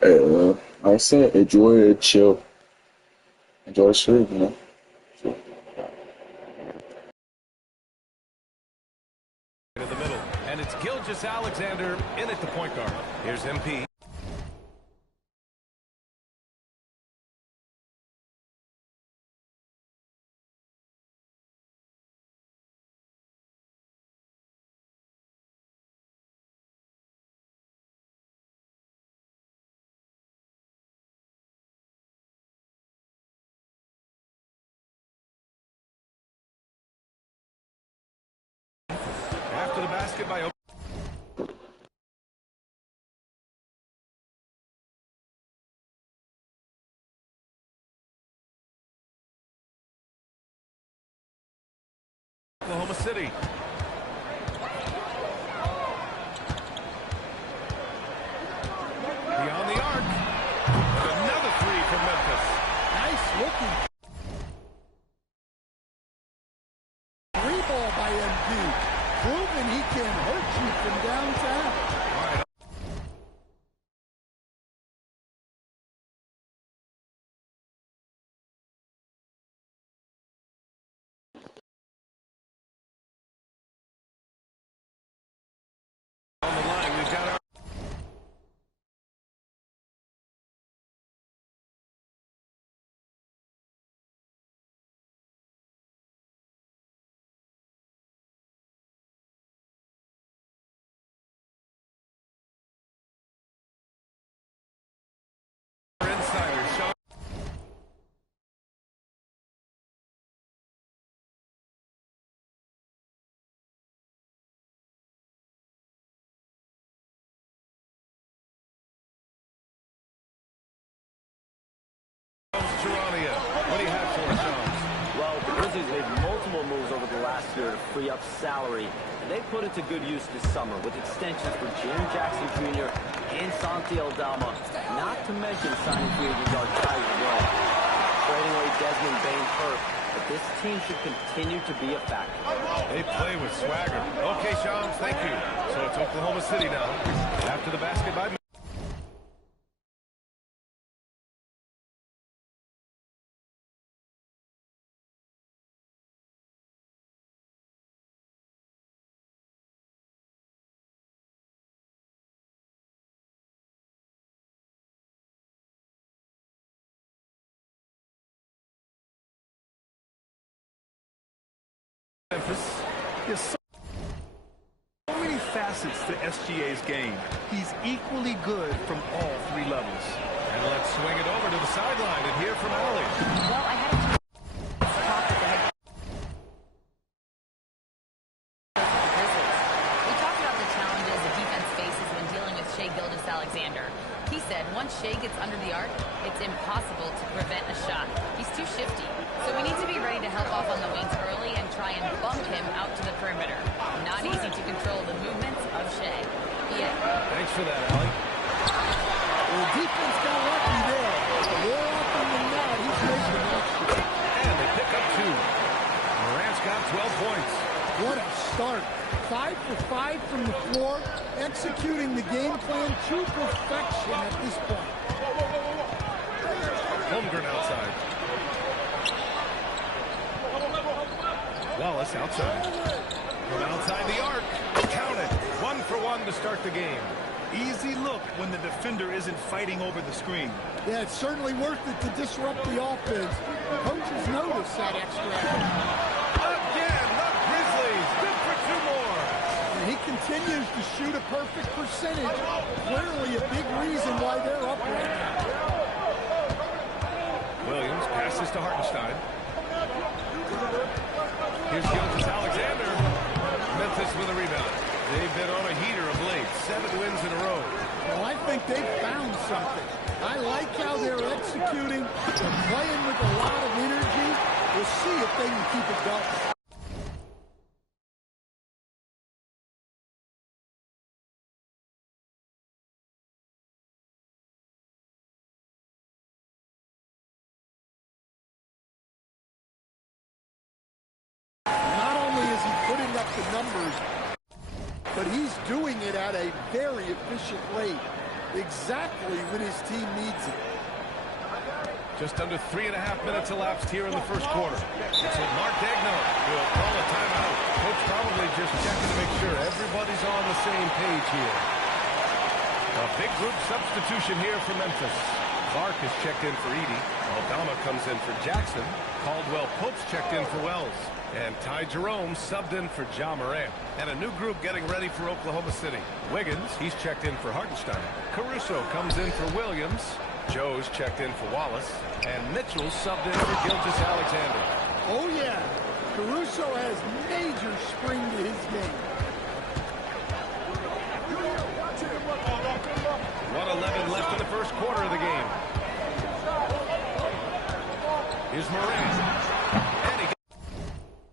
I said enjoy it, chill, enjoy the street, you know. So, In the middle, and it's Gilgeous Alexander in at the point guard. Here's MP. After the basket by Oklahoma City. Beyond the arc. Another three from Memphis. Nice looking three ball by MP. Proving he can hurt you from downtown. Right. On the line, we've got our insider, Sean. Geronimo. What do you have for us, Jones? Well, the Grizzlies made multiple moves over the last year to free up salary, and they put it to good use this summer with extensions for Jaren Jackson Jr. and Santi Aldama, not to mention signing free agent guard Tyler Rowe. Trading away Desmond Bain hurt, but this team should continue to be a factor. They play with swagger. Okay, Sean, thank you. So it's Oklahoma City now. After the basket by Memphis. There's so many facets to SGA's game. He's equally good from all three levels. And let's swing it over to the sideline and hear from Allie. Well, I had a talk with the head coach of the Grizzlies. We talked about the challenges the defense faces when dealing with Shai Gilgeous-Alexander. He said once Shai gets under the arc, it's impossible to prevent a shot. He's too shifty. So we need to be ready to help off on the wings early and try and bump him out to the perimeter. Not easy to control the movements of Shai. Yeah. Thanks for that, Allie. The defense got lucky there. More often than not, he's making that shot. And they pick up two. Morant's got 12 points. What a start. 5 for 5 from the floor, executing the game plan to perfection at this point. Holmgren outside. Wallace outside. From outside the arc. Count it. 1 for 1 to start the game. Easy look when the defender isn't fighting over the screen. Yeah, it's certainly worth it to disrupt the offense. Coaches notice that extra effort. Again, the Grizzlies. Good for 2 more. And he continues to shoot a perfect percentage. Clearly a big reason why they're up right now. Williams passes to Hartenstein. Here's Gilgeous-Alexander. Memphis with a rebound. They've been on a heater of late. 7 wins in a row. Well, I think they've found something. I like how they're executing. They're playing with a lot of energy. We'll see if they can keep it going. Not only is he putting up the numbers, but he's doing it at a very efficient rate. exactly when his team needs it. Just under 3.5 minutes elapsed here in the first quarter. It's with Mark Degno. He'll call a timeout. Coach probably just checking to make sure everybody's on the same page here. A big group substitution here for Memphis. Clark is checked in for Edey. Aldama comes in for Jackson. Caldwell Pope's checked in for Wells. And Ty Jerome subbed in for Ja Morant. And a new group getting ready for Oklahoma City. Wiggins, he's checked in for Hartenstein. Caruso comes in for Williams. Joe's checked in for Wallace. And Mitchell subbed in for Gilgeous-Alexander. Oh, yeah. Caruso has major spring to his game. 1:11 left in the first quarter of the game. Here's Morant. And he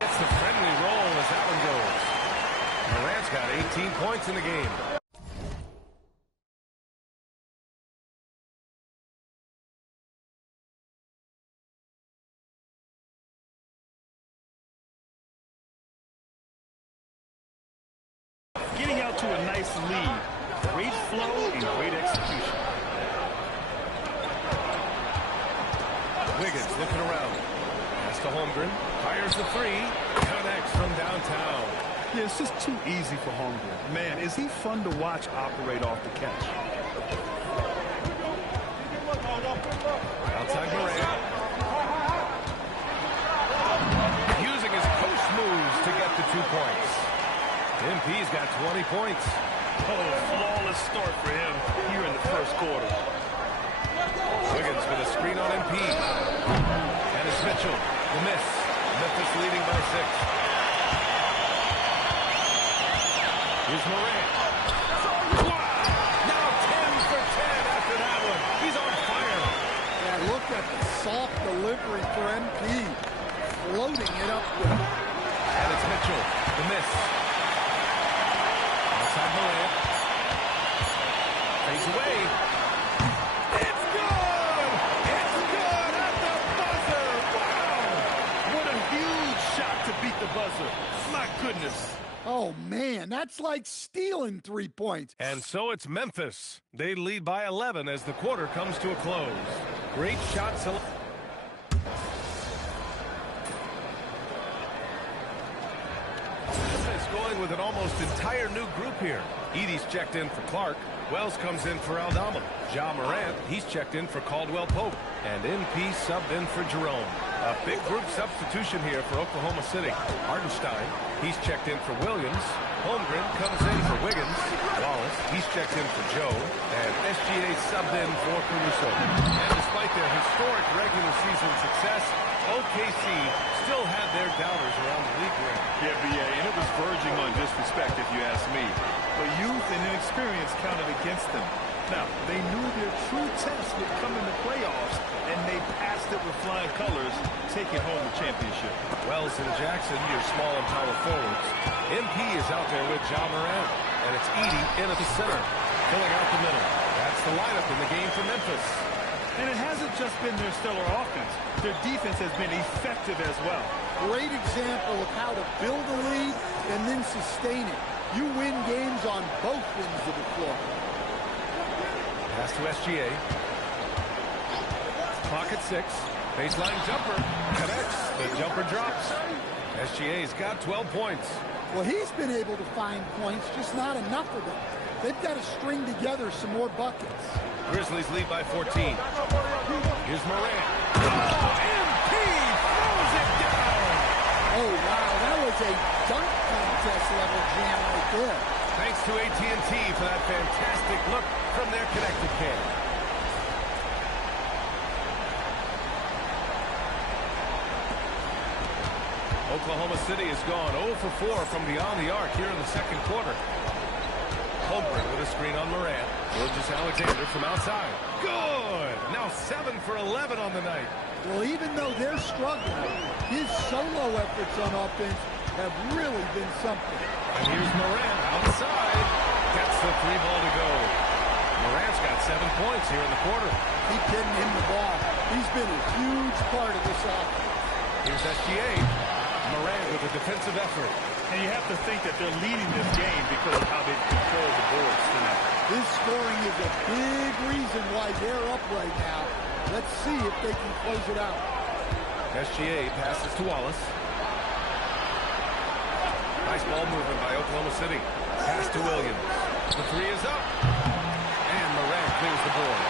gets the friendly roll as that one goes. Morant's got 18 points in the game. Getting out to a nice lead. Great flow and great execution. Wiggins looking around. Pass to Holmgren. Fires the three. Connects from downtown. Yeah, it's just too easy for Holmgren. Man, is he fun to watch operate off the catch. Outside Morant. Using his post moves to get the 2 points. MP's got 20 points. Oh, flawless start for him here in the first quarter. Wiggins with a screen on MP. And it's Mitchell. The miss. Memphis leading by 6. Here's Morant. Wow! Now 10 for 10 after that one. He's on fire. Yeah, look at the soft delivery for MP. Floating it up there. And it's Mitchell. The miss. Outside Morant. Fades away. It's good! It's good at the buzzer! Wow! What a huge shot to beat the buzzer. My goodness. Oh, man, that's like stealing 3 points. And so it's Memphis. They lead by 11 as the quarter comes to a close. Great shot selection. Memphis going with an almost entire new group here. Edey's checked in for Clark. Wells comes in for Aldama. Ja Morant, he's checked in for Caldwell Pope. And MP subbed in for Jerome. A big group substitution here for Oklahoma City. Hartenstein, he's checked in for Williams. Holmgren comes in for Wiggins. Wallace, he's checked in for Joe. And SGA subbed in for Caruso. And despite their historic regular season success, OKC still had their doubters around the league rim. Yeah, BA, and it was verging on disrespect if you ask me. But youth and inexperience counted against them. Now, they knew their true test would come in the playoffs, and they passed it with flying colors, taking home the championship. Wells and Jackson, your small and power forwards. MP is out there with Ja Morant, and it's Edey in at the center, filling out the middle. That's the lineup in the game for Memphis. And it hasn't just been their stellar offense. Their defense has been effective as well. Great example of how to build a lead and then sustain it. You win games on both ends of the floor. Pass to SGA. Clock at 6. Baseline jumper. Connects. The jumper drops. SGA's got 12 points. Well, he's been able to find points, just not enough of them. They've got to string together some more buckets. Grizzlies lead by 14. Here's Morant. Oh, MP throws it down. Oh, wow, that was a dunk contest level jam right there. Thanks to AT&T for that fantastic look from their connected cam. Oklahoma City has gone 0 for 4 from beyond the arc here in the second quarter. Holmgren with a screen on Morant. Gilgeous-Alexander from outside. Good! Now 7 for 11 on the night. Well, even though they're struggling, his solo efforts on offense have really been something. And here's Morant outside. Gets the 3 ball to go. Morant's got 7 points here in the quarter. Keep getting him the ball. He's been a huge part of this offense. Here's SGA. Morant with a defensive effort. And you have to think that they're leading this game because of how they've controlled the boards tonight. This scoring is a big reason why they're up right now. Let's see if they can close it out. SGA passes to Wallace. Nice ball movement by Oklahoma City. Pass to Williams. The three is up. And Morant clears the board.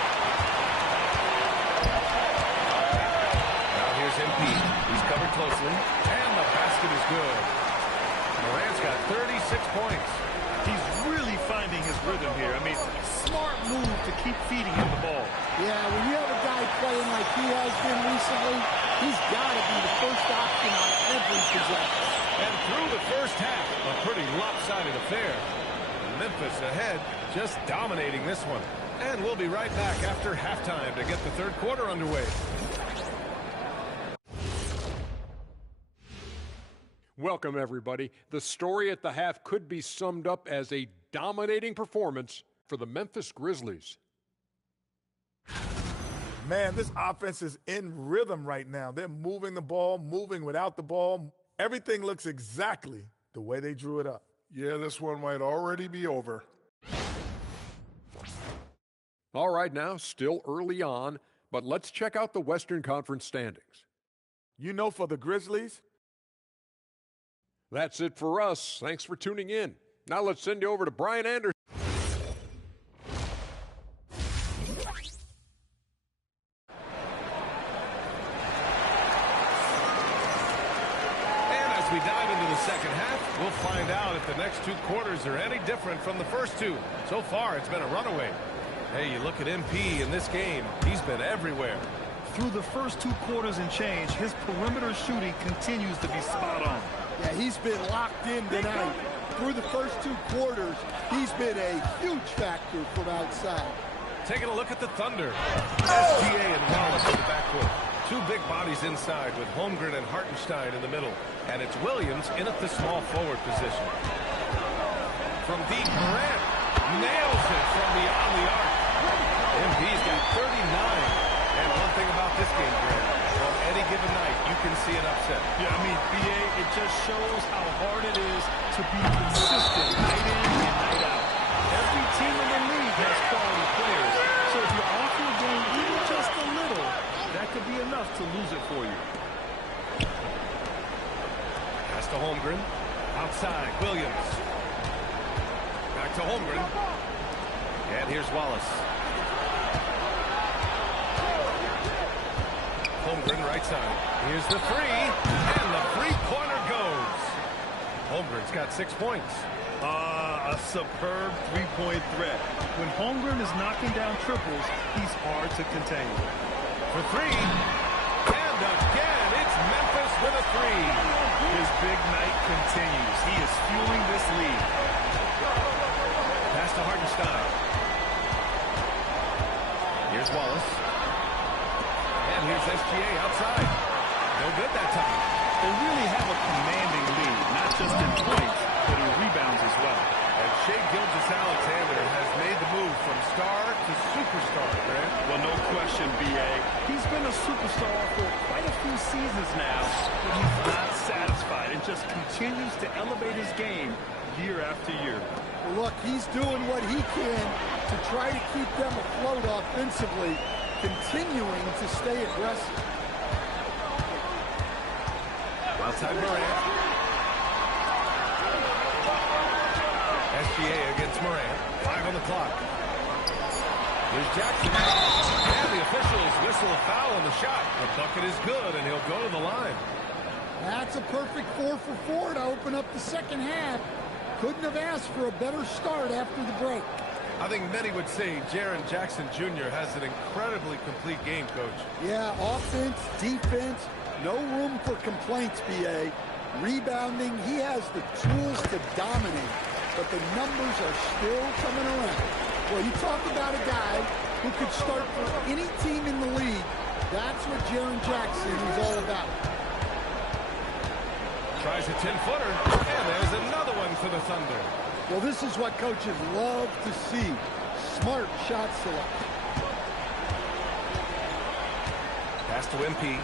Now here's MP. He's covered closely. And the basket is good. Morant's got 36 points. He's really finding his rhythm here. I mean, smart move to keep feeding him the ball. Yeah, when you have a guy playing like he has been recently, he's got to be the first option on every possession. And through the first half, a pretty lopsided affair. Memphis ahead, just dominating this one. And we'll be right back after halftime to get the third quarter underway. Welcome, everybody. The story at the half could be summed up as a dominating performance for the Memphis Grizzlies. Man, this offense is in rhythm right now. They're moving the ball, moving without the ball. Everything looks exactly the way they drew it up. Yeah, this one might already be over. All right, now, still early on, but let's check out the Western Conference standings. You know, for the Grizzlies, that's it for us. Thanks for tuning in. Now let's send you over to Brian Anderson. As we dive into the second half, we'll find out if the next two quarters are any different from the first two. So far, it's been a runaway. Hey, you look at MP in this game, he's been everywhere. Through the first two quarters and change, his perimeter shooting continues to be spot on. Yeah, he's been locked in tonight. Through the first two quarters, he's been a huge factor from outside. Taking a look at the Thunder. SGA and Wallace in the backcourt. Two big bodies inside with Holmgren and Hartenstein in the middle. And it's Williams in at the small forward position. From deep, Morant nails it from beyond the arc. MP's got 39. And one thing about this game, Grant, on any given night, you can see an upset. Yeah, I mean, BA, it just shows how hard it is to be consistent night in and night out. Every team in the league has quality players. So if you're off your game even just a little, that could be enough to lose it for you. Pass to Holmgren. Outside, Williams. Back to Holmgren. And here's Wallace. Holmgren right side. Here's the three. And the three-pointer goes. Holmgren's got 6 points. A superb three-point threat. When Holmgren is knocking down triples, he's hard to contain. For three. And again, it's Memphis with a three. His big night continues. He is fueling this lead. Pass to Hartenstein. Here's Wallace. And here's SGA outside. No good that time. They really have a commanding lead, not just in points, but in rebounds as well. And Shai Gilgeous-Alexander has made the move from star to superstar, Grant. Well, no question, B.A. He's been a superstar for quite a few seasons now, but he's not satisfied and just continues to elevate his game year after year. Well, look, he's doing what he can to try to keep them afloat offensively, continuing to stay aggressive. Outside Morant. SGA against Morant. 5 on the clock. Here's Jackson. And the officials whistle a foul on the shot. The bucket is good, and he'll go to the line. That's a perfect 4 for 4 to open up the second half. Couldn't have asked for a better start after the break. I think many would say Jaren Jackson Jr. has an incredibly complete game, Coach. Yeah, offense, defense, no room for complaints, B.A. Rebounding, he has the tools to dominate, but the numbers are still coming around. Well, you talk about a guy who could start for any team in the league. That's what Jaren Jackson is all about. Tries a 10-footer, and there's another one for the Thunder. Well, this is what coaches love to see. Smart shot selection. Pass to MP.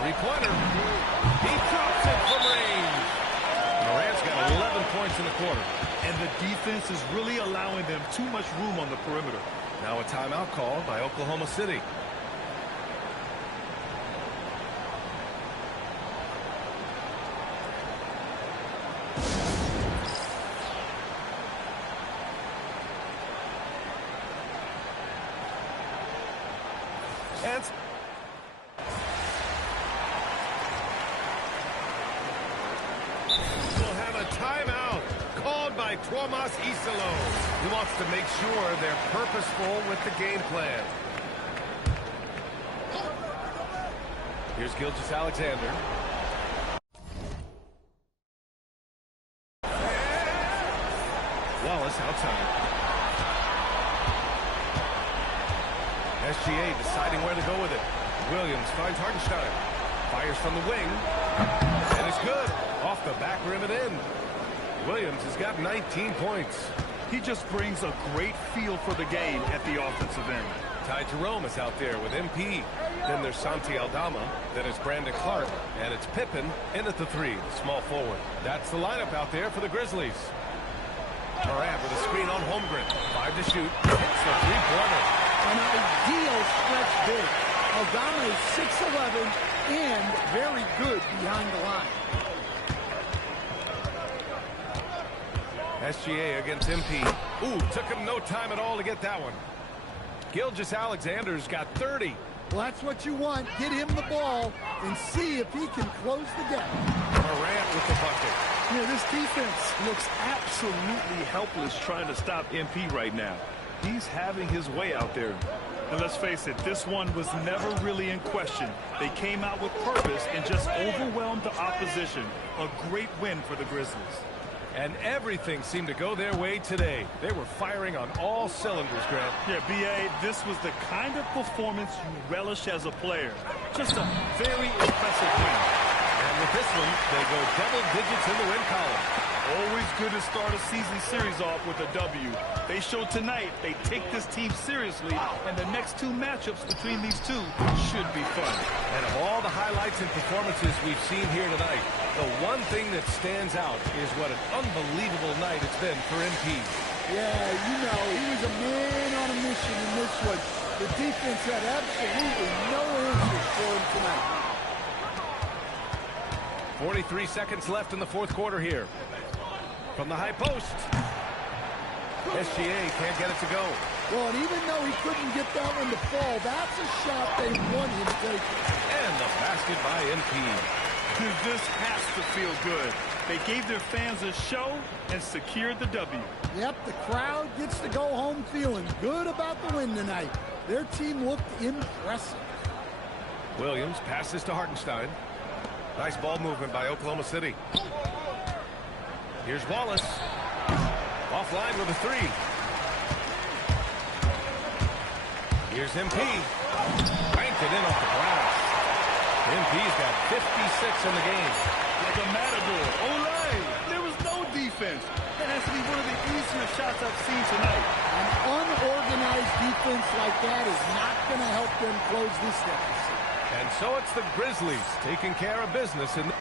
Three-pointer. He drops it from range. Morant's got 11 points in the quarter. And the defense is really allowing them too much room on the perimeter. Now a timeout called by Oklahoma City. And we'll have a timeout called by Tuomas Isalo. He wants to make sure they're purposeful with the game plan. Here's Gilgeous-Alexander. Wallace outside. SGA deciding where to go with it. Williams finds Hartenstein. Fires from the wing. And it's good. Off the back rim and in. Williams has got 19 points. He just brings a great feel for the game at the offensive end. Ty Jerome is out there with MP. Then there's Santi Aldama. Then it's Brandon Clark. And it's Pippen in at the three, the small forward. That's the lineup out there for the Grizzlies. Morant with a screen on Holmgren. 5 to shoot. Hits the three-pointer. An ideal stretch big. Aldama is 6'11" and very good behind the line. SGA against MP. Ooh, took him no time at all to get that one. Gilgeous-Alexander's got 30. Well, that's what you want. Get him the ball and see if he can close the gap. Morant with the bucket. Yeah, this defense looks absolutely helpless trying to stop MP right now. He's having his way out there. And let's face it, this one was never really in question. They came out with purpose and just overwhelmed the opposition. A great win for the Grizzlies. And everything seemed to go their way today. They were firing on all cylinders, Grant. Yeah, B.A., this was the kind of performance you relish as a player. Just a very impressive win. And with this one, they go double digits in the win column. Always good to start a season series off with a W. They showed tonight they take this team seriously, and the next two matchups between these two should be fun. And of all the highlights and performances we've seen here tonight, the one thing that stands out is what an unbelievable night it's been for MP. Yeah, you know, he was a man on a mission in this one. The defense had absolutely no answers for him tonight. 43 seconds left in the fourth quarter here. From the high post. SGA can't get it to go. Well, and even though he couldn't get that one to fall, that's a shot they want him taking. And the basket by MP. This has to feel good. They gave their fans a show and secured the W. Yep, the crowd gets to go home feeling good about the win tonight. Their team looked impressive. Williams passes to Hartenstein. Nice ball movement by Oklahoma City. Here's Wallace. Offline with a three. Here's MP. Banked it in off the glass. MP's got 56 in the game. Like a matador. Olay! There was no defense. That has to be one of the easier shots I've seen tonight. An unorganized defense like that is not going to help them close this deficit. And so it's the Grizzlies taking care of business in the...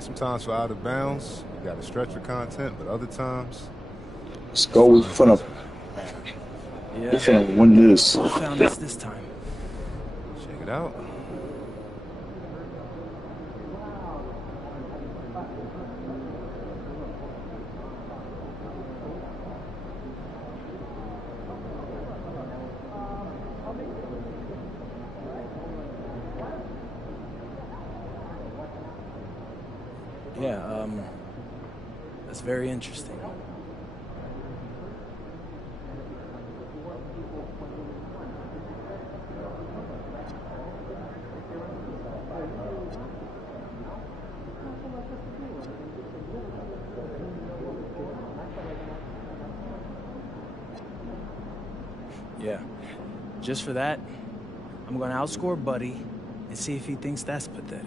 Sometimes for out of bounds, you got to stretch for content, but other times, let's go. We're finna win this. Found us this time. Check it out. Yeah, that's very interesting. Yeah, just for that, I'm going to outscore Buddy and see if he thinks that's pathetic.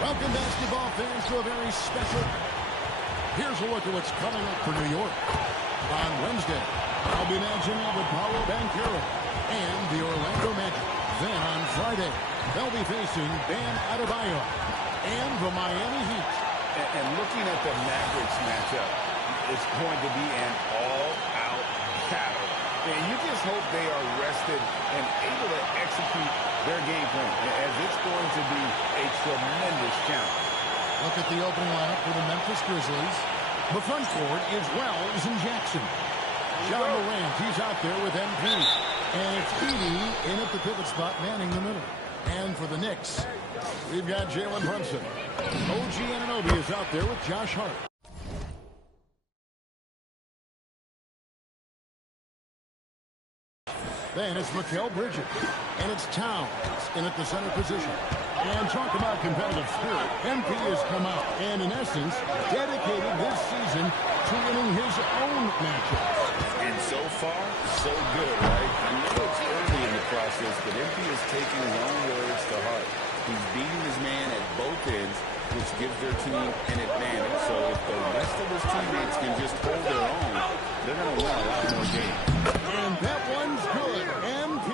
Welcome, basketball fans, to a very special... Here's a look at what's coming up for New York. On Wednesday, I'll be matching up with Paolo Banchero and the Orlando Magic. Then on Friday, they'll be facing Bam Adebayo and the Miami Heat. And looking at the Mavericks matchup, it's going to be an all-out battle. And you just hope they are rested and able to execute their game plan, as it's going to be a tremendous challenge. Look at the opening lineup for the Memphis Grizzlies. The front court is Wells and Jackson. John Morant, he's out there with MP. And it's Edey in at the pivot spot, manning the middle. And for the Knicks, we've got Jalen Brunson. OG Anunoby is out there with Josh Hart. Then it's Mikal Bridges. And it's Towns in at the center position. And talk about competitive spirit. MP has come out and, in essence, dedicated this season to winning his own matchups. And so far, so good, right? I know it's early in the process, but MP is taking his own words to heart. He's beating his man at both ends, which gives their team an advantage. So if the rest of his teammates can just hold their own, they're going to win a lot more games. And that one's good. MP.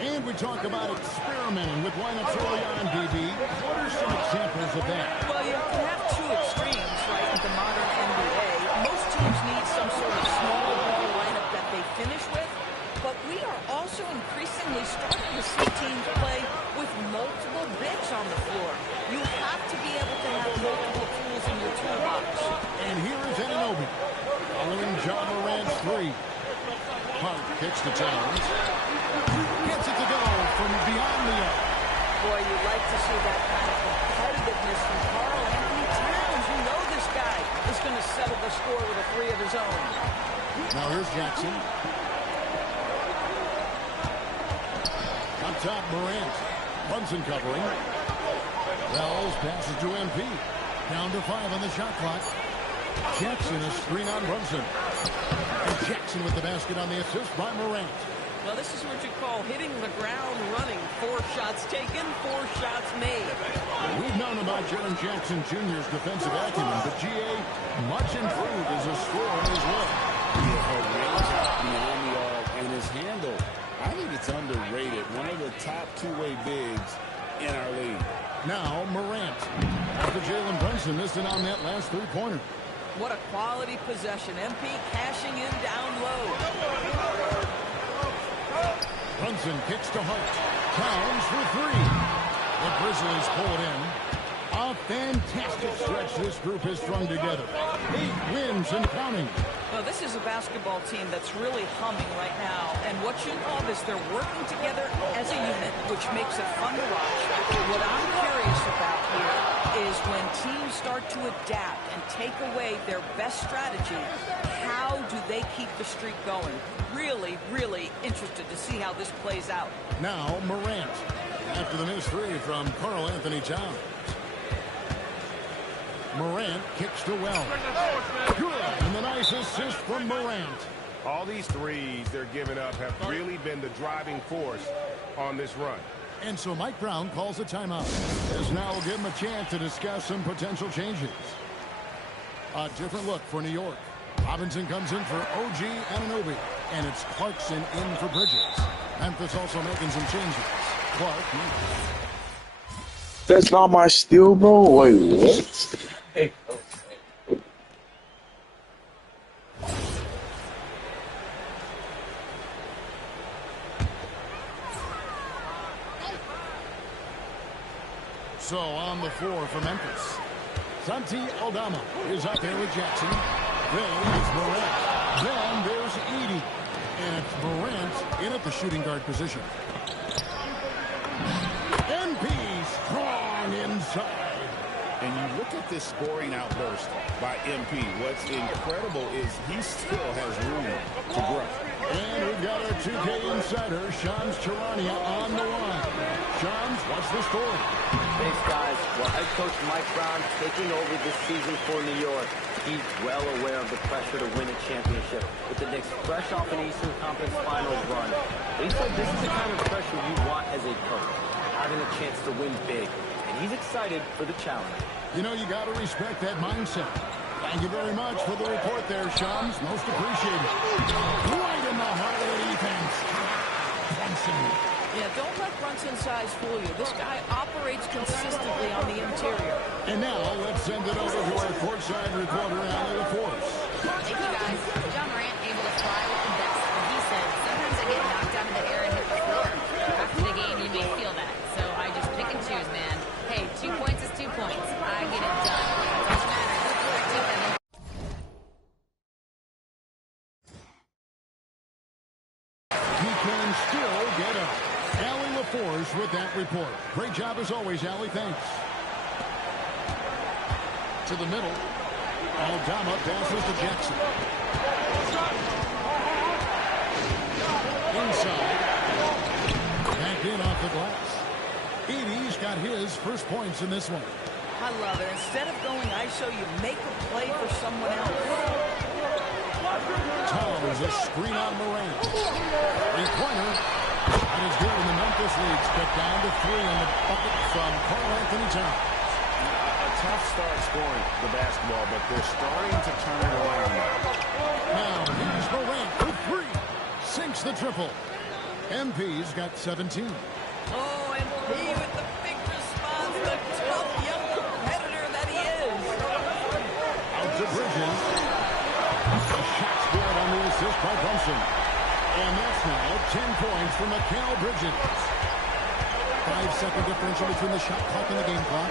And we talk about experimenting with lineups early on, DB. What are some examples of that? Well, you can have two extremes, right, with the modern NBA. Most teams need some sort of small ball lineup that they finish with, but we are also increasingly starting to see teams play with multiple bigs on the floor. You have to be able to have multiple tools in your toolbox. And here is Anunoby, following John Morant's three. Hart kicks to Towns. Gets it to go from beyond the arc. Boy, you like to see that kind of competitiveness from Karl Anthony Towns. You know this guy is going to settle the score with a three of his own. Now here's Jackson. Up top, Morant. Brunson covering. Wells passes to MP. Down to 5 on the shot clock. Jackson, a screen on Brunson. And Jackson with the basket on the assist by Morant. Well, this is what you call hitting the ground running. 4 shots taken, 4 shots made. We've known about Jaren Jackson Jr.'s defensive acumen, but GA much improved as a scorer as well. Yeah, on the arc and his handle. I think it's underrated. One of the top two-way bigs in our league. Now Morant. After Jalen Brunson missed it on that last three-pointer. What a quality possession. MP cashing in down low. Brunson kicks to Hart. Towns for three. The Grizzlies pull it in. A fantastic stretch this group has strung together. 8 wins and counting. Well, this is a basketball team that's really humming right now. And what you love is they're working together as a unit, which makes it fun to watch. What I'm curious about here is when teams start to adapt and take away their best strategy, how do they keep the streak going? Really, really interested to see how this plays out. Now Morant. After the missed three from Karl Anthony Towns. Morant kicks to Wells. Good. And the nice assist from Morant. All these threes they're giving up have really been the driving force on this run. And so Mike Brown calls a timeout. As now will give him a chance to discuss some potential changes. A different look for New York. Robinson comes in for OG Anunoby. And it's Clarkson in for Bridges. Memphis also making some changes. Clark. That's not my steal, bro. Wait, what? Hey. So on the floor for Memphis. Santi Aldama is out there with Jackson. Then it's Morant. Then there's Edey. And it's Morant in at the shooting guard position. MP strong inside. And you look at this scoring outburst by MP. What's incredible is he still has room to grow. And we've got our 2K insider, Shams Charania, on the line. Shams, what's the story? Thanks, guys. Well, head coach Mike Brown taking over this season for New York. He's well aware of the pressure to win a championship. With the Knicks fresh off an Eastern Conference Finals run, he said this is the kind of pressure you want as a coach, having a chance to win big. And he's excited for the challenge. You know, you got to respect that mindset. Thank you very much for the report there, Shams. Most appreciated. Right in the heart of the defense. Brunson. Yeah, don't let Brunson's size fool you. This guy operates consistently on the interior. And now let's send it over to our courtside reporter, Allie LaForce. Thank you, guys. John Morant able to fly with the best. And he said, sometimes I get knocked out of the air and hit the floor. After the game, you may feel that. So I just pick and choose, man. Hey, 2 points is 2 points. I get it done. That's all that matters. He can still get up. Allie LaForce with that report. Great job as always, Allie. Thanks. To the middle. Aldama passes to Jackson. Inside. Back in off the glass. Edey's got his first points in this one. I love it. Instead of going ISO, you make a play for someone else. Towns a screen on Morant. Three-pointer. That is good, and the Memphis leads get down to 3 in the bucket from Karl Anthony Towns. A tough start scoring the basketball, but they're starting to turn it around now. Here's Morant for 3. Sinks the triple. MP's got 17. Oh, MP with the big response, the tough young competitor that he is. Out to Bridges. The shot's good on the assist by Brunson. And that's now 10 points for Mikal Bridges. 5-second differential between the shot clock and the game clock.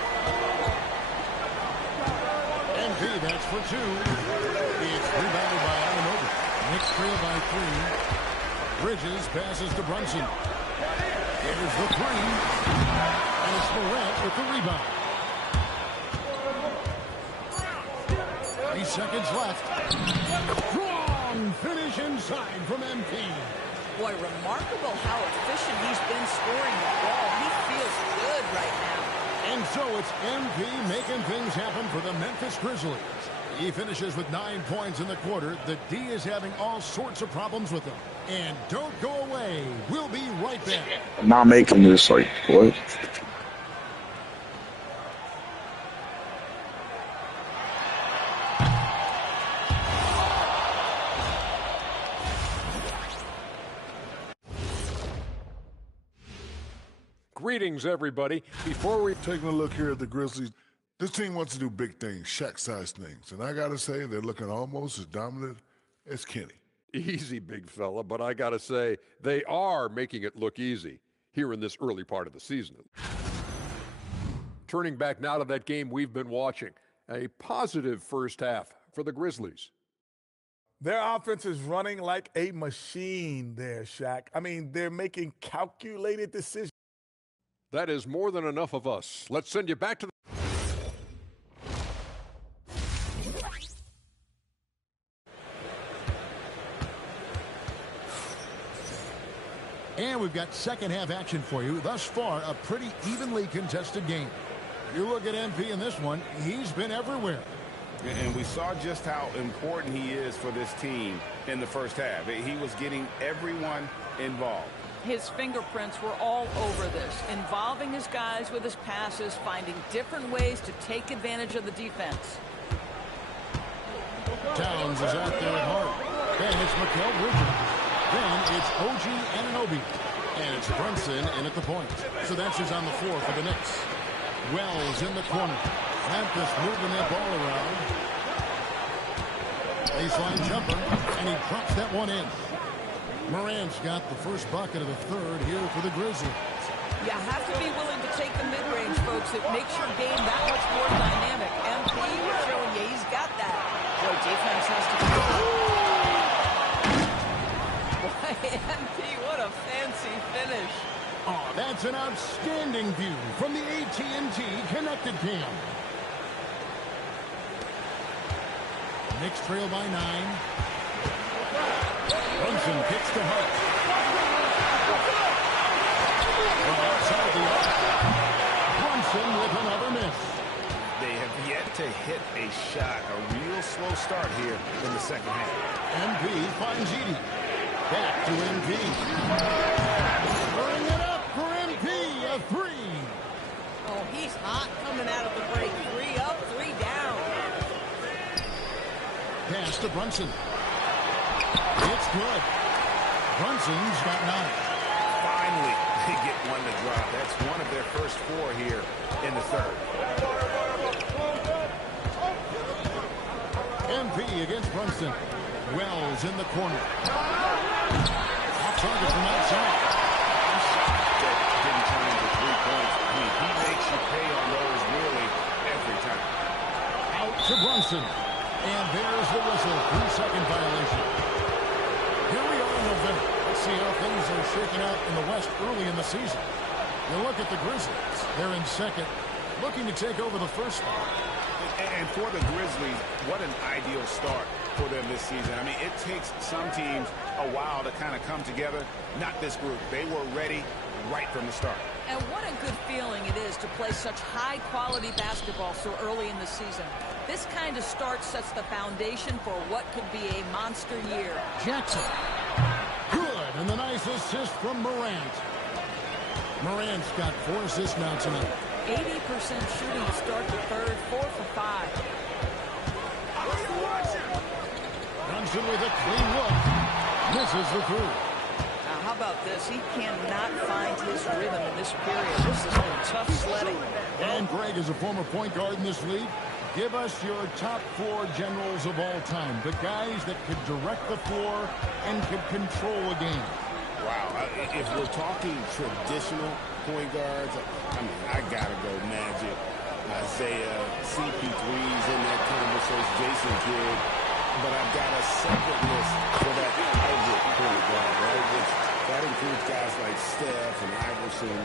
MP, that's for 2. It's rebounded by Anunoby. Knicks trail by 3. Bridges passes to Brunson. There's the 3. And it's Morant with the rebound. 3 seconds left. Strong finish inside from MP. Boy, remarkable how efficient he's been scoring the ball. He feels good right now. And so it's MP making things happen for the Memphis Grizzlies. He finishes with 9 points in the quarter. The D is having all sorts of problems with them. And don't go away. We'll be right back. I'm not making this, like, what? Greetings, everybody. Before we Taking a look here at the Grizzlies, this team wants to do big things, Shaq-sized things. And I got to say, they're looking almost as dominant as Kenny. Easy, big fella, but I got to say, they are making it look easy here in this early part of the season. Turning back now to that game we've been watching, a positive first half for the Grizzlies. Their offense is running like a machine there, Shaq. I mean, they're making calculated decisions. That is more than enough of us. Let's send you back to the... And we've got second half action for you. Thus far, a pretty evenly contested game. You look at MP in this one, he's been everywhere. And we saw just how important he is for this team in the first half. He was getting everyone involved. His fingerprints were all over this, involving his guys with his passes, finding different ways to take advantage of the defense. Towns is out there at heart. Then it's Mikal Bridges. Then it's OG Anunoby. And it's Brunson in at the point. So that's who's on the floor for the Knicks. Wells in the corner. Memphis moving that ball around. Baseline jumper. And he drops that one in. Morant's got the first bucket of the third here for the Grizzlies. You have to be willing to take the mid-range, folks. It makes your game that much more dynamic. MP was showing you he's got that. Boy, defense has to be... Boy, MP, what a fancy finish. Oh, that's an outstanding view from the AT&T Connected Cam. Knicks trail by 9. Brunson kicks to Hart. From outside the arc. Brunson with another miss. They have yet to hit a shot. A real slow start here in the second half. MP finds Edey. Back to MP. Bring it up for MP. A three. Oh, he's hot coming out of the break. 3 up, 3 down. Pass to Brunson. It's good. Brunson's got 9. Finally, they get one to drop. That's one of their first 4 here in the third. MP against Brunson. Wells in the corner. Off target from outside. That didn't turn into 3 points. I mean, he makes you pay on those nearly every time. Out to Brunson. And there's the whistle. 3-second violation. Here we are in November. Let's see how things are shaking out in the West early in the season. You look at the Grizzlies. They're in second, looking to take over the first spot. And for the Grizzlies, what an ideal start for them this season. I mean, it takes some teams a while to kind of come together. Not this group. They were ready right from the start. And what a good feeling it is to play such high-quality basketball so early in the season. This kind of start sets the foundation for what could be a monster year. Jackson. Good. And the nice assist from Morant. Morant's got 4 assists now tonight. 80% shooting to start the third, 4 for 5. Brunson with a clean look. Misses the three. Now, how about this? He cannot find his rhythm in this period. This has been tough sledding. And Greg is a former point guard in this league. Give us your top 4 generals of all time. The guys that could direct the floor and could control a game. Wow. If we're talking traditional point guards, I mean, I got to go Magic, Isaiah, CP3's in that conversation, Jason Kidd. But I've got a separate list for that hybrid point guard, right? That includes guys like Steph and Iverson,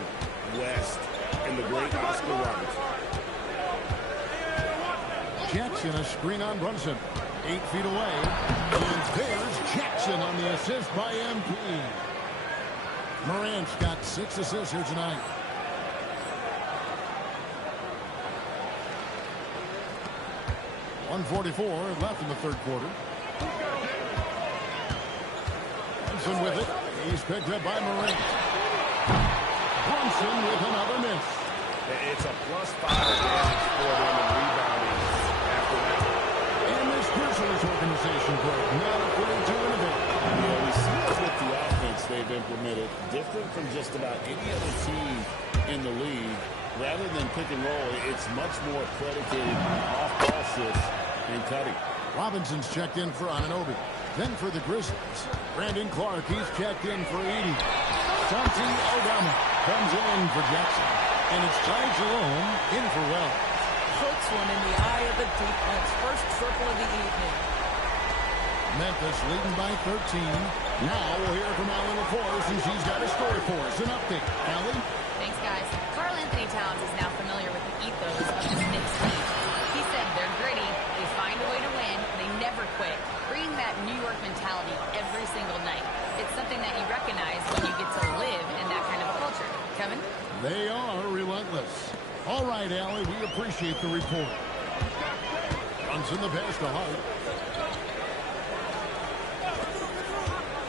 West, and the great Oscar Robertson. Jackson, a screen on Brunson. 8 feet away. And there's Jackson on the assist by MP. Morant's got 6 assists here tonight. .144 left in the third quarter. Brunson with it. He's picked up by Morant. Brunson with another miss. It's a +5 advantage for them in rebounding after that. And this Grizzlies organization broke. Not afraid to innovate. Yeah, we see it with the offense they've implemented. Different from just about any other team in the league. Rather than pick and roll, it's much more predicated on off-ball assists and cutting. Robinson's checked in for Anunoby. Then for the Grizzlies, Brandon Clark, he's checked in for Edey. Santi Aldama comes in for Jackson. And it's Ty Jerome in for Wells. Puts one in the eye of the defense. First triple of the evening. Memphis leading by 13. Now we'll hear from Allie LaForce, and she's got a story for us. An update. Allie? Thanks, guys. Karl Anthony Towns is now familiar with the ethos of this Knicks team. He said they're gritty, they find a way to win, they never quit, bringing that New York mentality every single night. It's something that you recognize when you get to live in that kind of a culture. Kevin? They are relentless. All right, Allie, we appreciate the report. Brunson the pass to Hart.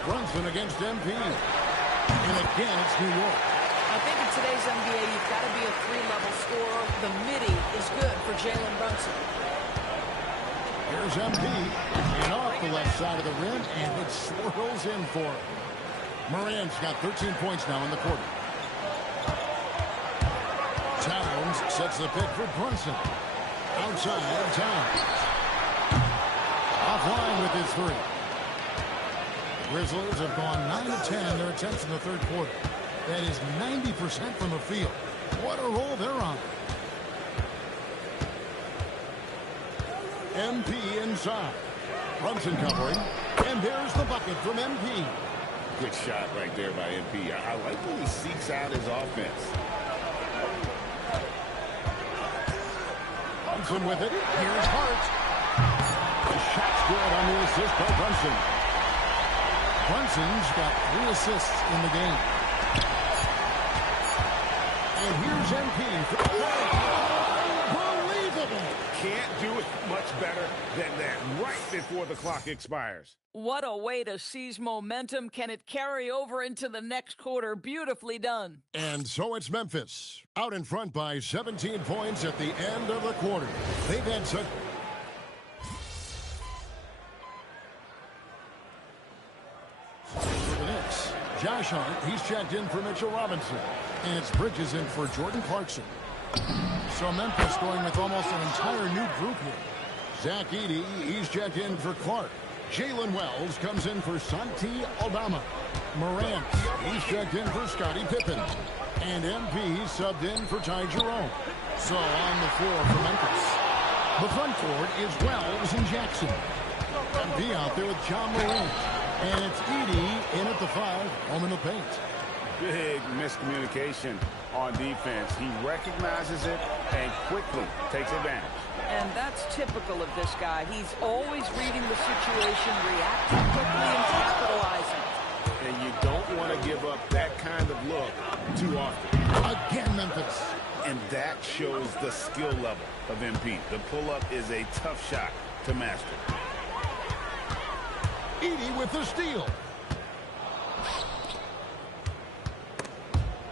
Brunson against MP. And again, it's New York. I think in today's NBA, you've got to be a three-level scorer. The midi is good for Jalen Brunson. Here's MP. And off the left side of the rim, and it swirls in for him. Moran's got 13 points now in the quarter. Towns sets the pick for Brunson. Outside, Towns. Offline with his three. The Grizzlies have gone 9 of 10 in their attempts in the third quarter. That is 90% from the field. What a roll they're on. MP inside. Brunson covering. And there's the bucket from MP. Good shot right there by MP. I like when he seeks out his offense. Brunson with it. Here's Hart. The shot's good on the assist by Brunson. Brunson's got 3 assists in the game. And here's MP. Unbelievable. Can't do it much better than that right before the clock expires. What a way to seize momentum. Can it carry over into the next quarter? Beautifully done. And so it's Memphis, out in front by 17 points at the end of the quarter. They've had such... For the Knicks, Josh Hart, he's checked in for Mitchell Robinson. And it's Bridges in for Jordan Clarkson. So Memphis going with almost an entire new group here. Zach Edey, he's checked in for Clark. Jalen Wells comes in for Santi Aldama. Morant, he's checked in for Scottie Pippen. And MP subbed in for Ty Jerome. So on the floor for Memphis. The front court is Wells and Jackson. MP out there with John Morant. And it's Edey in at the 5, home in the paint. Big miscommunication on defense. He recognizes it and quickly takes advantage. And that's typical of this guy. He's always reading the situation, reacting quickly, and capitalizing. And you don't want to give up that kind of look too often. Again, Memphis. And that shows the skill level of MP. The pull-up is a tough shot to master. Edey with the steal.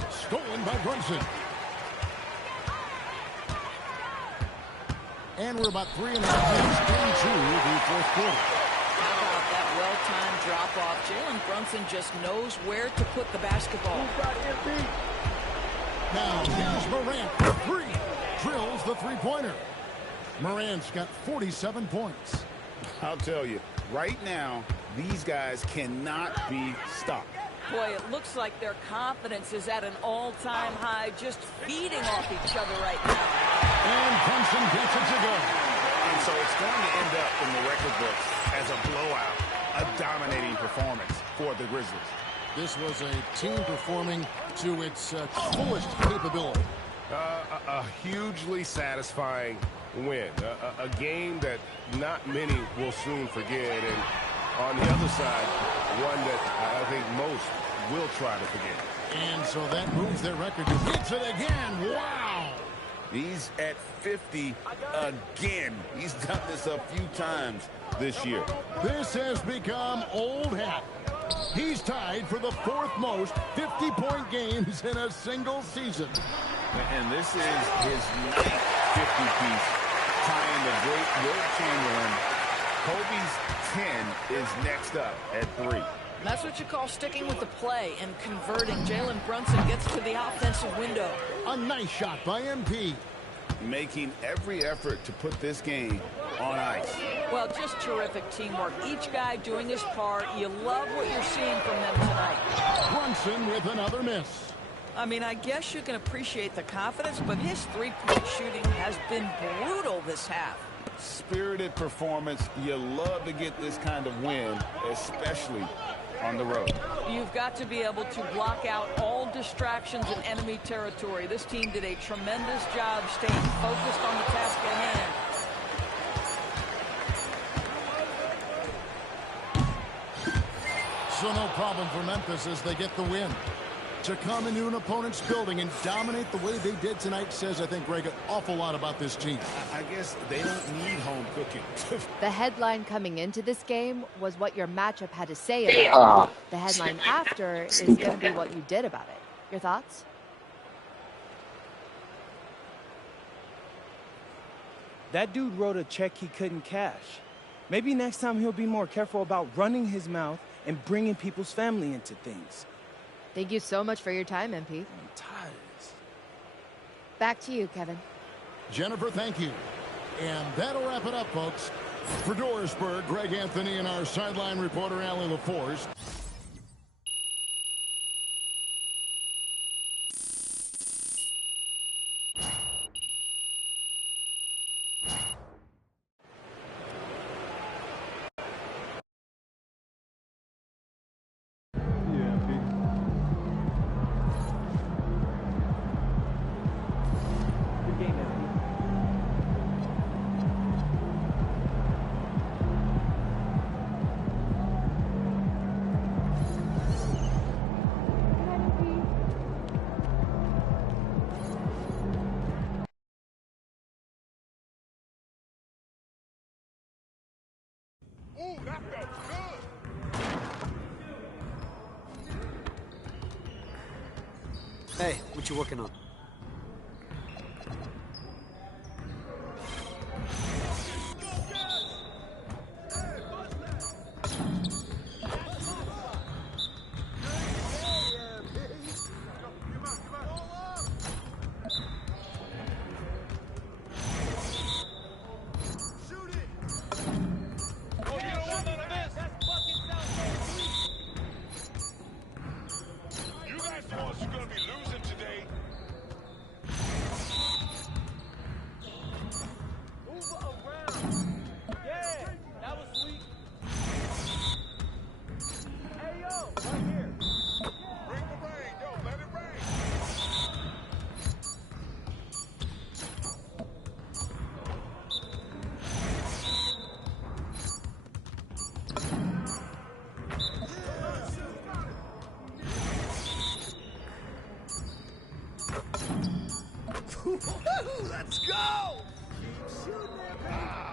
Stolen by Brunson. And we're about 3.5 minutes into the fourth quarter. How about that well-timed drop-off? Jalen Brunson just knows where to put the basketball. Now here's Morant for 3. Drills the three-pointer. Morant's got 47 points. I'll tell you, right now, these guys cannot be stopped. Boy, it looks like their confidence is at an all-time high, just feeding off each other right now. And Brunson gets it to go. And so it's going to end up in the record books as a blowout, a dominating performance for the Grizzlies. This was a team performing to its fullest capability. A hugely satisfying win. A game that not many will soon forget. And on the other side, one that I think most will try to forget. And so that moves their record to hits it again. Wow! He's at 50 again. He's done this a few times this year. This has become old hat. He's tied for the 4th most 50-point games in a single season. And this is his 9th 50-piece, tying the great Wilt Chamberlain. Kobe's 10 is next up at 3. That's what you call sticking with the play and converting. Jalen Brunson gets to the offensive window. A nice shot by MP. Making every effort to put this game on ice. Well, just terrific teamwork. Each guy doing his part. You love what you're seeing from them tonight. Brunson with another miss. I mean, I guess you can appreciate the confidence, but his three-point shooting has been brutal this half. Spirited performance. You love to get this kind of win, especially on the road. You've got to be able to block out all distractions in enemy territory. This team did a tremendous job staying focused on the task at hand. So no problem for Memphis as they get the win. To come into an opponent's building and dominate the way they did tonight says, I think, Greg, an awful lot about this team. I guess they don't need home cooking. The headline coming into this game was what your matchup had to say about it. The headline after is going to be what you did about it. Your thoughts? That dude wrote a check he couldn't cash. Maybe next time he'll be more careful about running his mouth and bringing people's family into things. Thank you so much for your time, MP. I'm tired of this. Back to you, Kevin. Jennifer, thank you. And that'll wrap it up, folks. For Dorisburg, Greg Anthony and our sideline reporter, Allie LaForce. Ooh, that felt good. Hey, what you working on? Let's go! Keep shooting there, baby.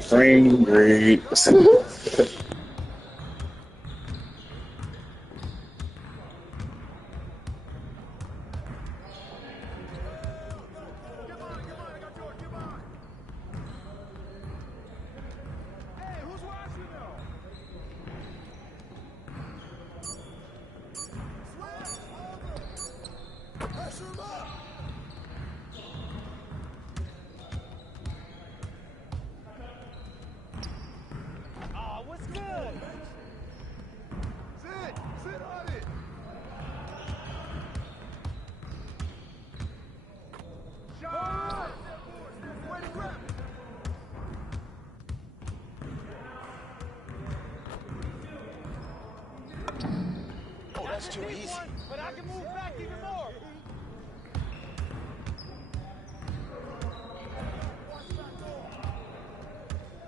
Frame rate. That's too easy. But I can move back even more.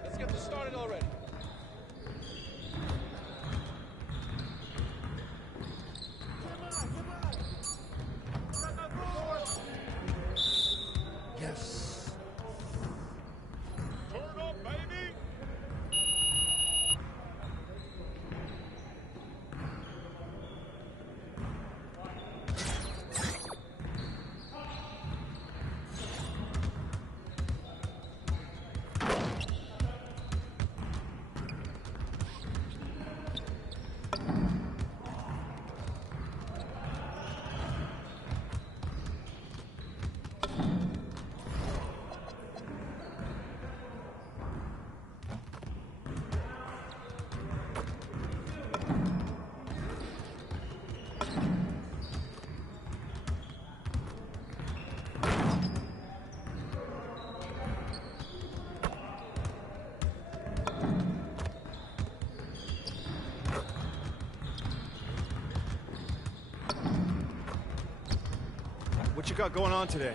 Let's get this started already. Yes. Turn up, baby. What you got going on today?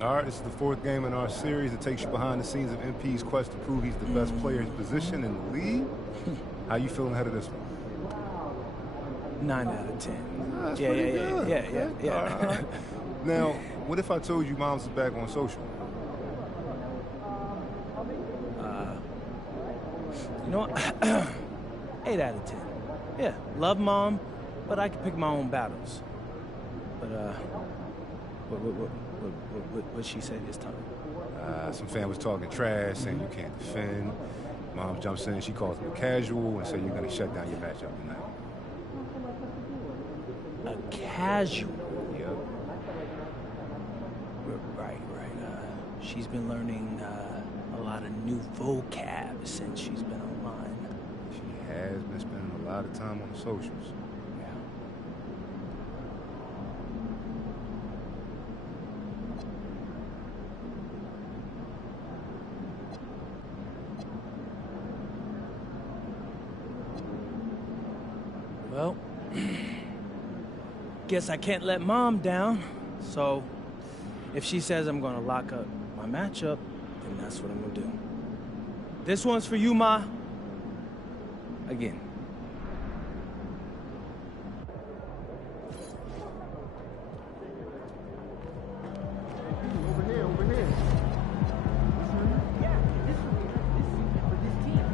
All right, this is the fourth game in our series that takes you behind the scenes of MP's quest to prove he's the best player in his position in the league. How you feeling ahead of this one? 9 out of 10. That's Yeah. All right. Now, what if I told you Mom's is back on social? You know what? 8 out of 10. Yeah, love Mom, but I can pick my own battles. But, what she say this time? Some fan was talking trash, saying you can't defend. Mom jumps in, she calls him a casual, and said you're going to shut down your matchup tonight. A casual? Yep. Right. She's been learning a lot of new vocab since she's been online. She has been spending a lot of time on the socials. Well, guess I can't let Mom down. So, if she says I'm gonna lock up my matchup, then that's what I'm gonna do. This one's for you, Ma. Again. Over here. Yeah, this is for this team.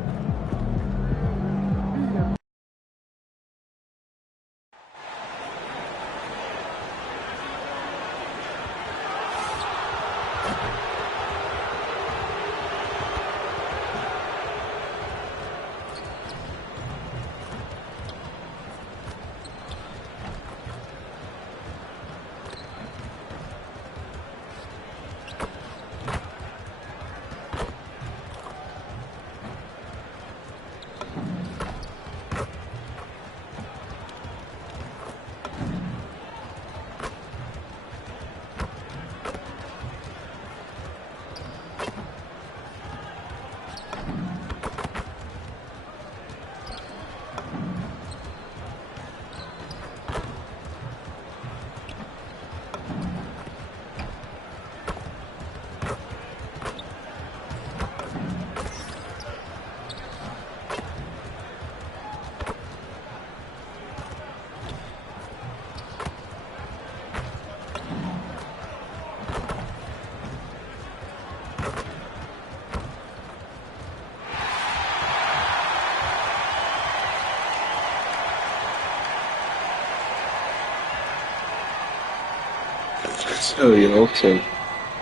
Oh yeah, okay.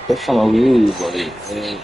They're trying to lose, like, man.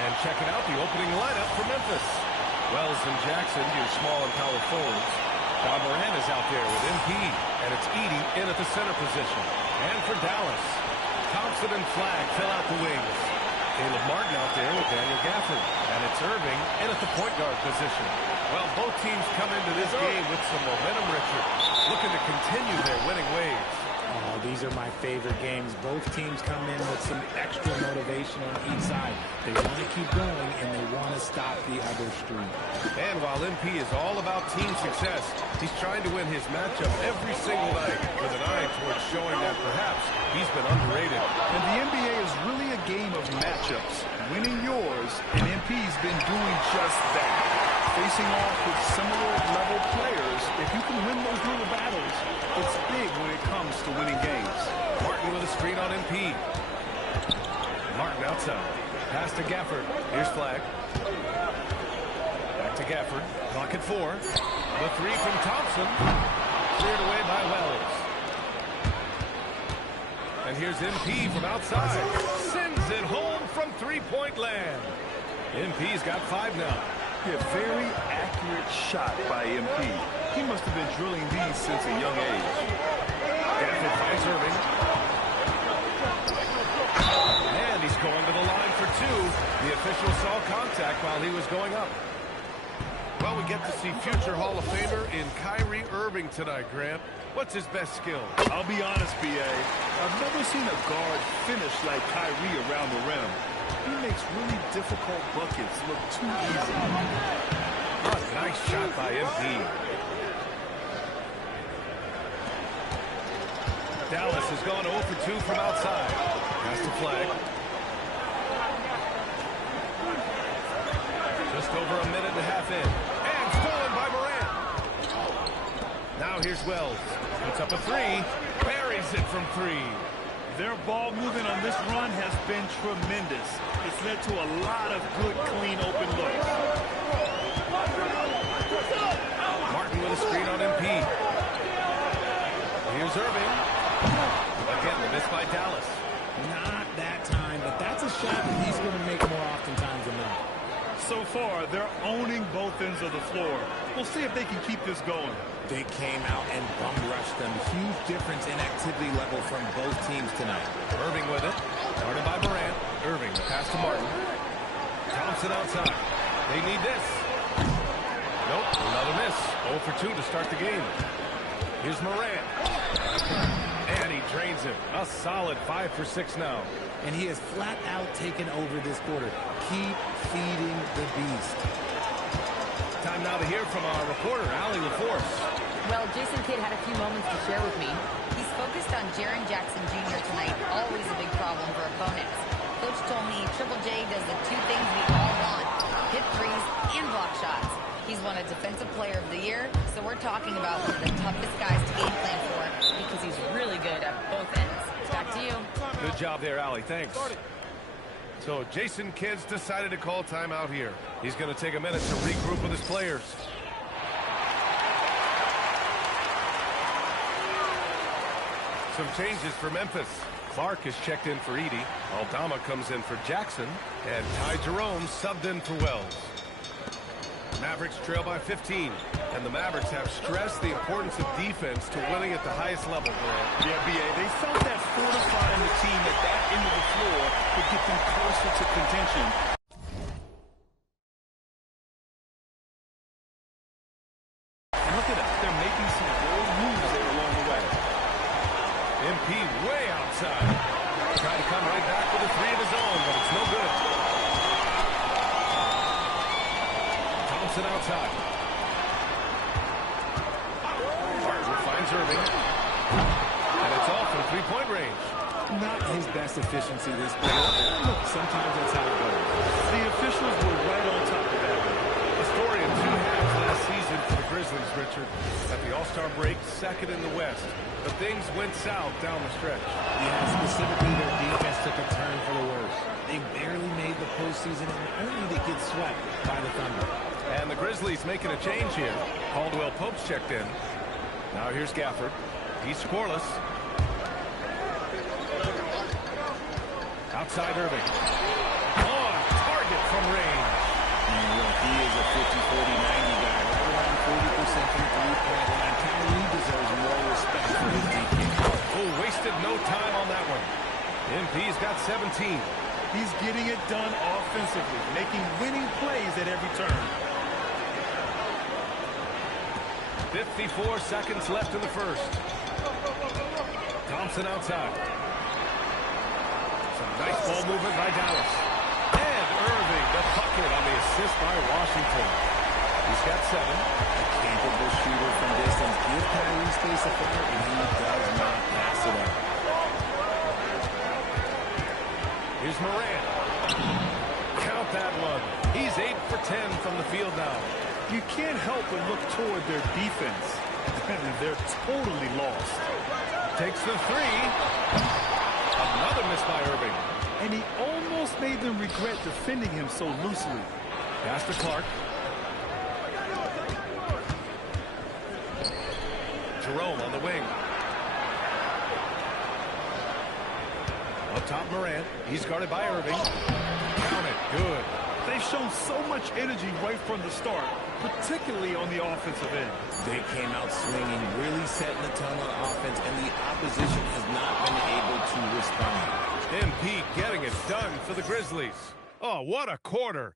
And checking out the opening lineup for Memphis. Wells and Jackson, your small and power forwards. John Moran is out there with MP, and it's Edey in at the center position. And for Dallas, Thompson and Flagg fill out the wings. Caleb Martin out there with Daniel Gafford. And it's Irving in at the point guard position. Well, both teams come into this game with some momentum, Richard, looking to continue their winning ways. Oh, these are my favorite games. Both teams come in with some extra motivation on each side. They want to keep going, and they want to stop the other streak. And while MP is all about team success, he's trying to win his matchup every single night with an eye towards showing that perhaps he's been underrated. And the NBA is really a game of matchups. Winning yours, and MP's been doing just that. Facing off with similar level players, if you can win those little battles, it's big when it comes to winning games. Martin with a screen on MP. Martin outside. Pass to Gafford. Here's Flagg. Back to Gafford. Clock at 4. The three from Thompson. Cleared away by Wells. And here's MP from outside. Sends it home from three-point land. MP's got 5 now. A very accurate shot by MP. He must have been drilling these since a young age. Gafford finds Irving. And he's going to the line for 2. The official saw contact while he was going up. Well, we get to see future Hall of Famer in Kyrie Irving tonight, Grant. What's his best skill? I'll be honest, B.A. I've never seen a guard finish like Kyrie around the rim. He makes really difficult buckets look too easy. Oh, nice shot by MP. Dallas has gone 0 for 2 from outside. Pass to Flagg. Just over a minute and a half in. And stolen by Morant. Now here's Wells. Puts up a 3. Buries it from 3. Their ball movement on this run has been tremendous. It's led to a lot of good, clean, open looks. Martin with a screen on MP. Here's Irving. Again, missed by Dallas. Not that time, but that's a shot that he's going to make more oftentimes than not. So far, they're owning both ends of the floor. We'll see if they can keep this going. They came out and bum rushed them. Huge difference in activity level from both teams tonight. Irving with it. Guarded by Morant. Irving, the pass to Martin. Thompson outside. They need this. Nope, another miss. 0 for 2 to start the game. Here's Morant. And he drains him. A solid 5 for 6 now. And he has flat out taken over this quarter. Keep feeding the beast. Time now to hear from our reporter, Allie LaForce. Well, Jason Kidd had a few moments to share with me. He's focused on Jaren Jackson Jr. tonight, always a big problem for opponents. Coach told me Triple J does the 2 things we all want, hit threes and block shots. He's won a Defensive Player of the Year, so we're talking about one of the toughest guys to game plan for because he's really good at both ends. Back to you. Good job there, Allie. Thanks. So Jason Kidd's decided to call timeout here. He's going to take a minute to regroup with his players. Some changes for Memphis. Clark is checked in for Edey. Aldama comes in for Jackson. And Ty Jerome subbed in for Wells. Mavericks trail by 15. And the Mavericks have stressed the importance of defense to winning at the highest level, Grant. Yeah, B.A., they felt that fortifying the team at that end of the floor would get them closer to contention. And look at that. They're making some bold moves there along the way. MP way outside. Trying to come right back with a three of his own, but it's no good. Thompson outside. Martin finds Irving. And it's off from three-point range. Not his best efficiency this quarter. Look, sometimes that's how it goes. The officials were right on top of that. A story of 2 halves last season for the Grizzlies, Richard. At the All-Star break, second in the West. But things went south down the stretch. Yeah, specifically their defense took a turn for the worse. They barely made the postseason and only to get swept by the Thunder. And the Grizzlies making a change here. Caldwell Pope's checked in. Now here's Gafford. He's scoreless. Outside Irving. On target from range. And look, he is a 50-40-90 guy. Right around 40% from the three-point line. Kyrie deserves more respect for his deep game. Oh, wasted no time on that one. MP's got 17. He's getting it done offensively, making winning plays at every turn. 54 seconds left in the first. Thompson outside. Some nice ball movement by Dallas. And Irving, the bucket on the assist by Washington. He's got 7. A capable shooter from distance. Give Kyrie space to fire, and he does not pass it up. Here's Morant. Count that one. He's 8 for 10 from the field now. You can't help but look toward their defense. They're totally lost. Takes the 3. Another miss by Irving. And he almost made them regret defending him so loosely. Pass to Clark. Jerome on the wing. Up top, Morant. He's guarded by Irving. Count it. Good. They've shown so much energy right from the start, particularly on the offensive end. They came out swinging, really setting the tone on offense, and the opposition has not been able to respond. MP getting it done for the Grizzlies. Oh, what a quarter.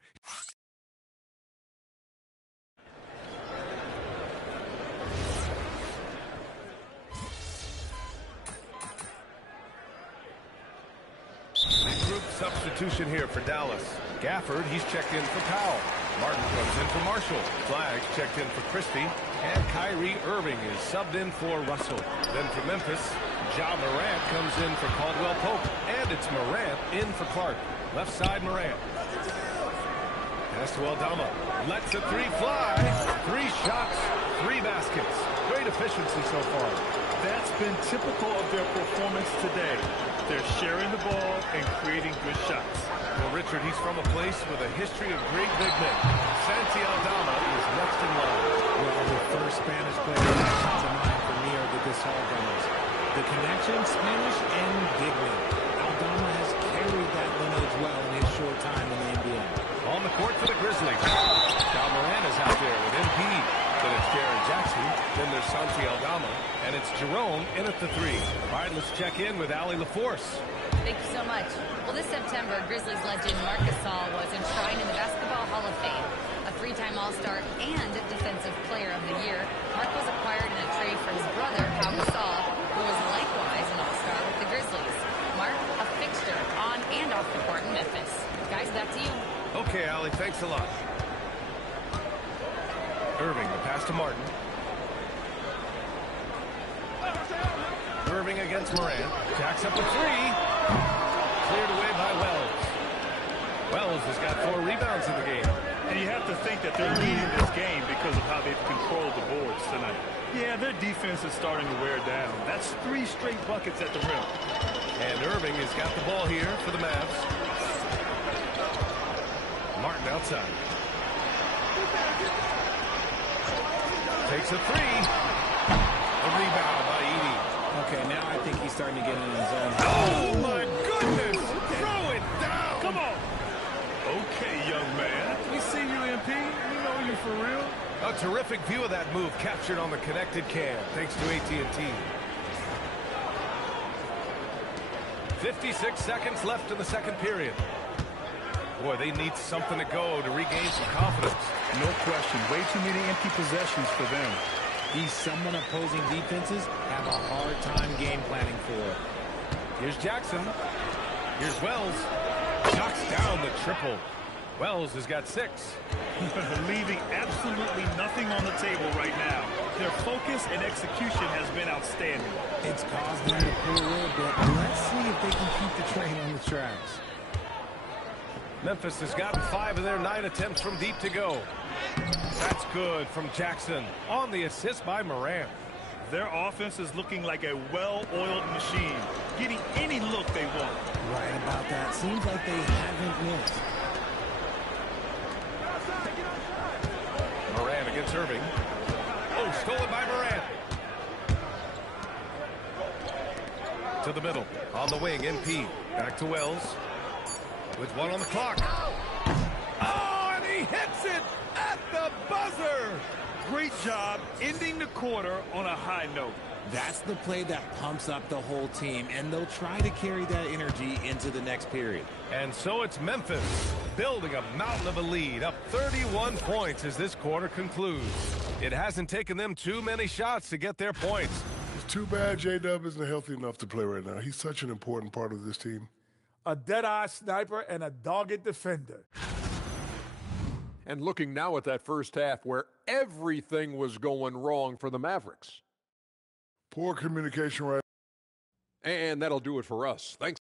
Group substitution here for Dallas. Gafford, he's checked in for Powell. Martin comes in for Marshall. Flags checked in for Christie. And Kyrie Irving is subbed in for Russell. Then for Memphis, Ja Morant comes in for Caldwell Pope. And it's Morant in for Clark. Left side, Morant. Pass to Aldama. Lets the 3 fly. 3 shots, 3 baskets. Great efficiency so far. That's been typical of their performance today. They're sharing the ball and creating good shots. Well, Richard, he's from a place with a history of great big men. Santi Aldama is next in line. Well, the first Spanish player that comes to mind for me are the Gasol brothers. The connection, Spanish and big men. Aldama has carried that lineage well in his short time in the NBA. On the court for the Grizzlies. Ja Morant is out there with MP. Then it's Jaren Jackson. Then there's Santi Aldama. And it's Jerome in at the 3. All right, let's check in with Allie LaForce. Thank you so much. Well, this September, Grizzlies legend Marc Gasol was enshrined in the Basketball Hall of Fame. A 3-time All-Star and Defensive Player of the Year, Marc was acquired in a trade for his brother, Pau Gasol, who was likewise an All-Star with the Grizzlies. Marc, a fixture on and off the court in Memphis. Guys, back to you. Okay, Allie, thanks a lot. Irving, the pass to Martin. Irving against Morant. Jacks up a 3. Cleared away by Wells. Wells has got 4 rebounds in the game. And you have to think that they're leading this game because of how they've controlled the boards tonight. Yeah, their defense is starting to wear down. That's 3 straight buckets at the rim. And Irving has got the ball here for the Mavs. Martin outside. Takes a three. A rebound by Edey. Okay, now I think he's starting to get in his zone. Oh, my goodness. Throw it down. Come on. Okay, young man. We see you, MP. We know you for real. A terrific view of that move captured on the connected cam, thanks to AT&T. 56 seconds left in the second period. Boy, they need something to go to regain some confidence. No question. Way too many empty possessions for them. He's someone opposing defenses have a hard time game planning for. Here's Jackson. Here's Wells. Knocks down the triple. Wells has got 6. Leaving absolutely nothing on the table right now. Their focus and execution has been outstanding. It's caused them to pull away a bit. Let's see if they can keep the train on the tracks. Memphis has gotten 5 of their 9 attempts from deep to go. That's good from Jackson on the assist by Morant. Their offense is looking like a well-oiled machine, getting any look they want. Right about that. Seems like they haven't missed. Morant against Irving. Oh, stolen by Morant. To the middle. On the wing, MP. Back to Wells. With 1 on the clock. Oh, and he hits it at the buzzer. Great job ending the quarter on a high note. That's the play that pumps up the whole team, and they'll try to carry that energy into the next period. And so it's Memphis building a mountain of a lead, up 31 points as this quarter concludes. It hasn't taken them too many shots to get their points. It's too bad J-Dub isn't healthy enough to play right now. He's such an important part of this team. A dead-eye sniper and a dogged defender. And looking now at that first half where everything was going wrong for the Mavericks. Poor communication right. And that'll do it for us. Thanks.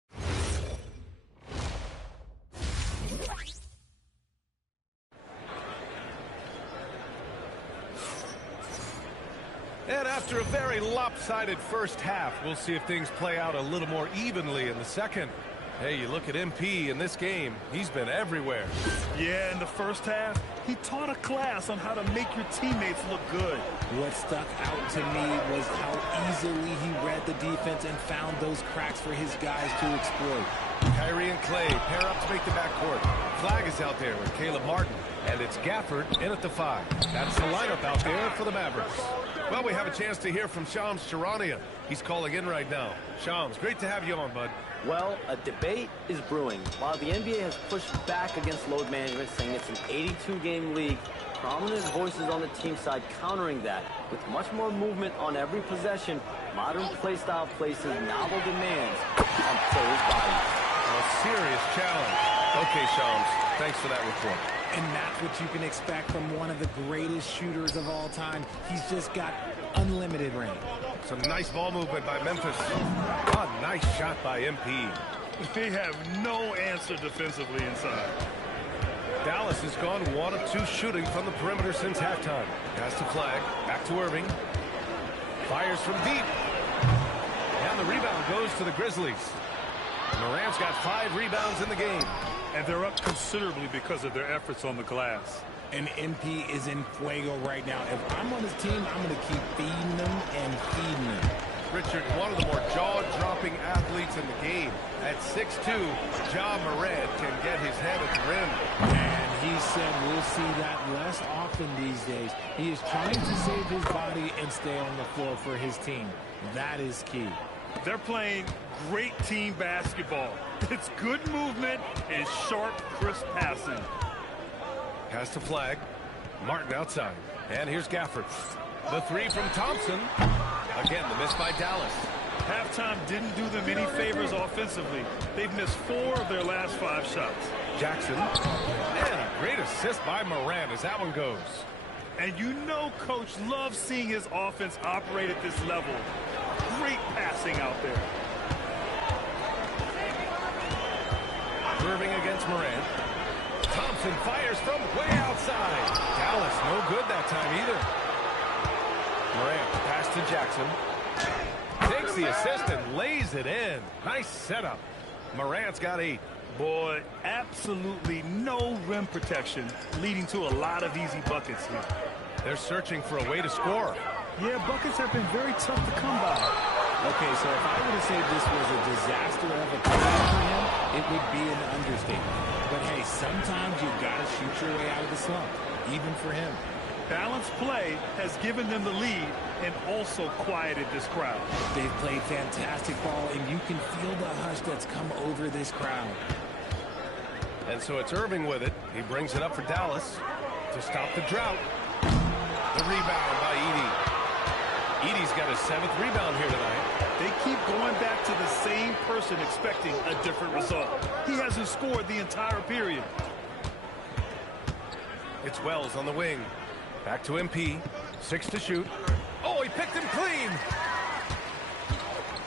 And after a very lopsided first half, we'll see if things play out a little more evenly in the second. Hey, you look at MP in this game, he's been everywhere. Yeah, in the first half, he taught a class on how to make your teammates look good. What stuck out to me was how easily he read the defense and found those cracks for his guys to exploit. Kyrie and Clay pair up to make the backcourt. Flag is out there with Caleb Martin, and it's Gafford in at the 5. That's the lineup out there for the Mavericks. Well, we have a chance to hear from Shams Charania. He's calling in right now. Shams, great to have you on, bud. Well, a debate is brewing. While the NBA has pushed back against load management, saying it's an 82-game league, prominent voices on the team side countering that. With much more movement on every possession, modern play style places novel demands on players' bodies. A serious challenge. Okay, Shams, thanks for that report. And that's what you can expect from one of the greatest shooters of all time. He's just got unlimited range. Some nice ball movement by Memphis. A nice shot by MP. They have no answer defensively inside. Dallas has gone 1 of 2 shooting from the perimeter since halftime. Pass to Flag. Back to Irving. Fires from deep. And the rebound goes to the Grizzlies. Morant's got 5 rebounds in the game. And they're up considerably because of their efforts on the glass. And MP is in fuego right now. If I'm on his team, I'm going to keep feeding them and feeding them. Richard, one of the more jaw-dropping athletes in the game. At 6'2", Ja Morant can get his head at the rim. And he said we'll see that less often these days. He is trying to save his body and stay on the floor for his team. That is key. They're playing great team basketball. It's good movement and sharp, crisp passing. Pass to Flag. Martin outside. And here's Gafford. The 3 from Thompson. Again, the miss by Dallas. Halftime didn't do them any favors offensively. They've missed 4 of their last 5 shots. Jackson. And a great assist by Morant as that one goes. And you know Coach loves seeing his offense operate at this level. Great passing out there. Irving against Morant. Thompson fires from way outside. Dallas no good that time either. Morant pass to Jackson. Takes the assist and lays it in. Nice setup. Morant's got 8. Boy, absolutely no rim protection, leading to a lot of easy buckets here. They're searching for a way to score. Yeah, buckets have been very tough to come by. Okay, so if I were to say this was a disaster of a career for him, it would be an understatement. But hey, sometimes you gotta shoot your way out of the slump, even for him. Balanced play has given them the lead and also quieted this crowd. They've played fantastic ball, and you can feel the hush that's come over this crowd. And so it's Irving with it. He brings it up for Dallas to stop the drought. The rebound by Edey. Edey's got his 7th rebound here tonight. They keep going back to the same person expecting a different result. He hasn't scored the entire period. It's Wells on the wing. Back to MP. 6 to shoot. Oh, he picked him clean.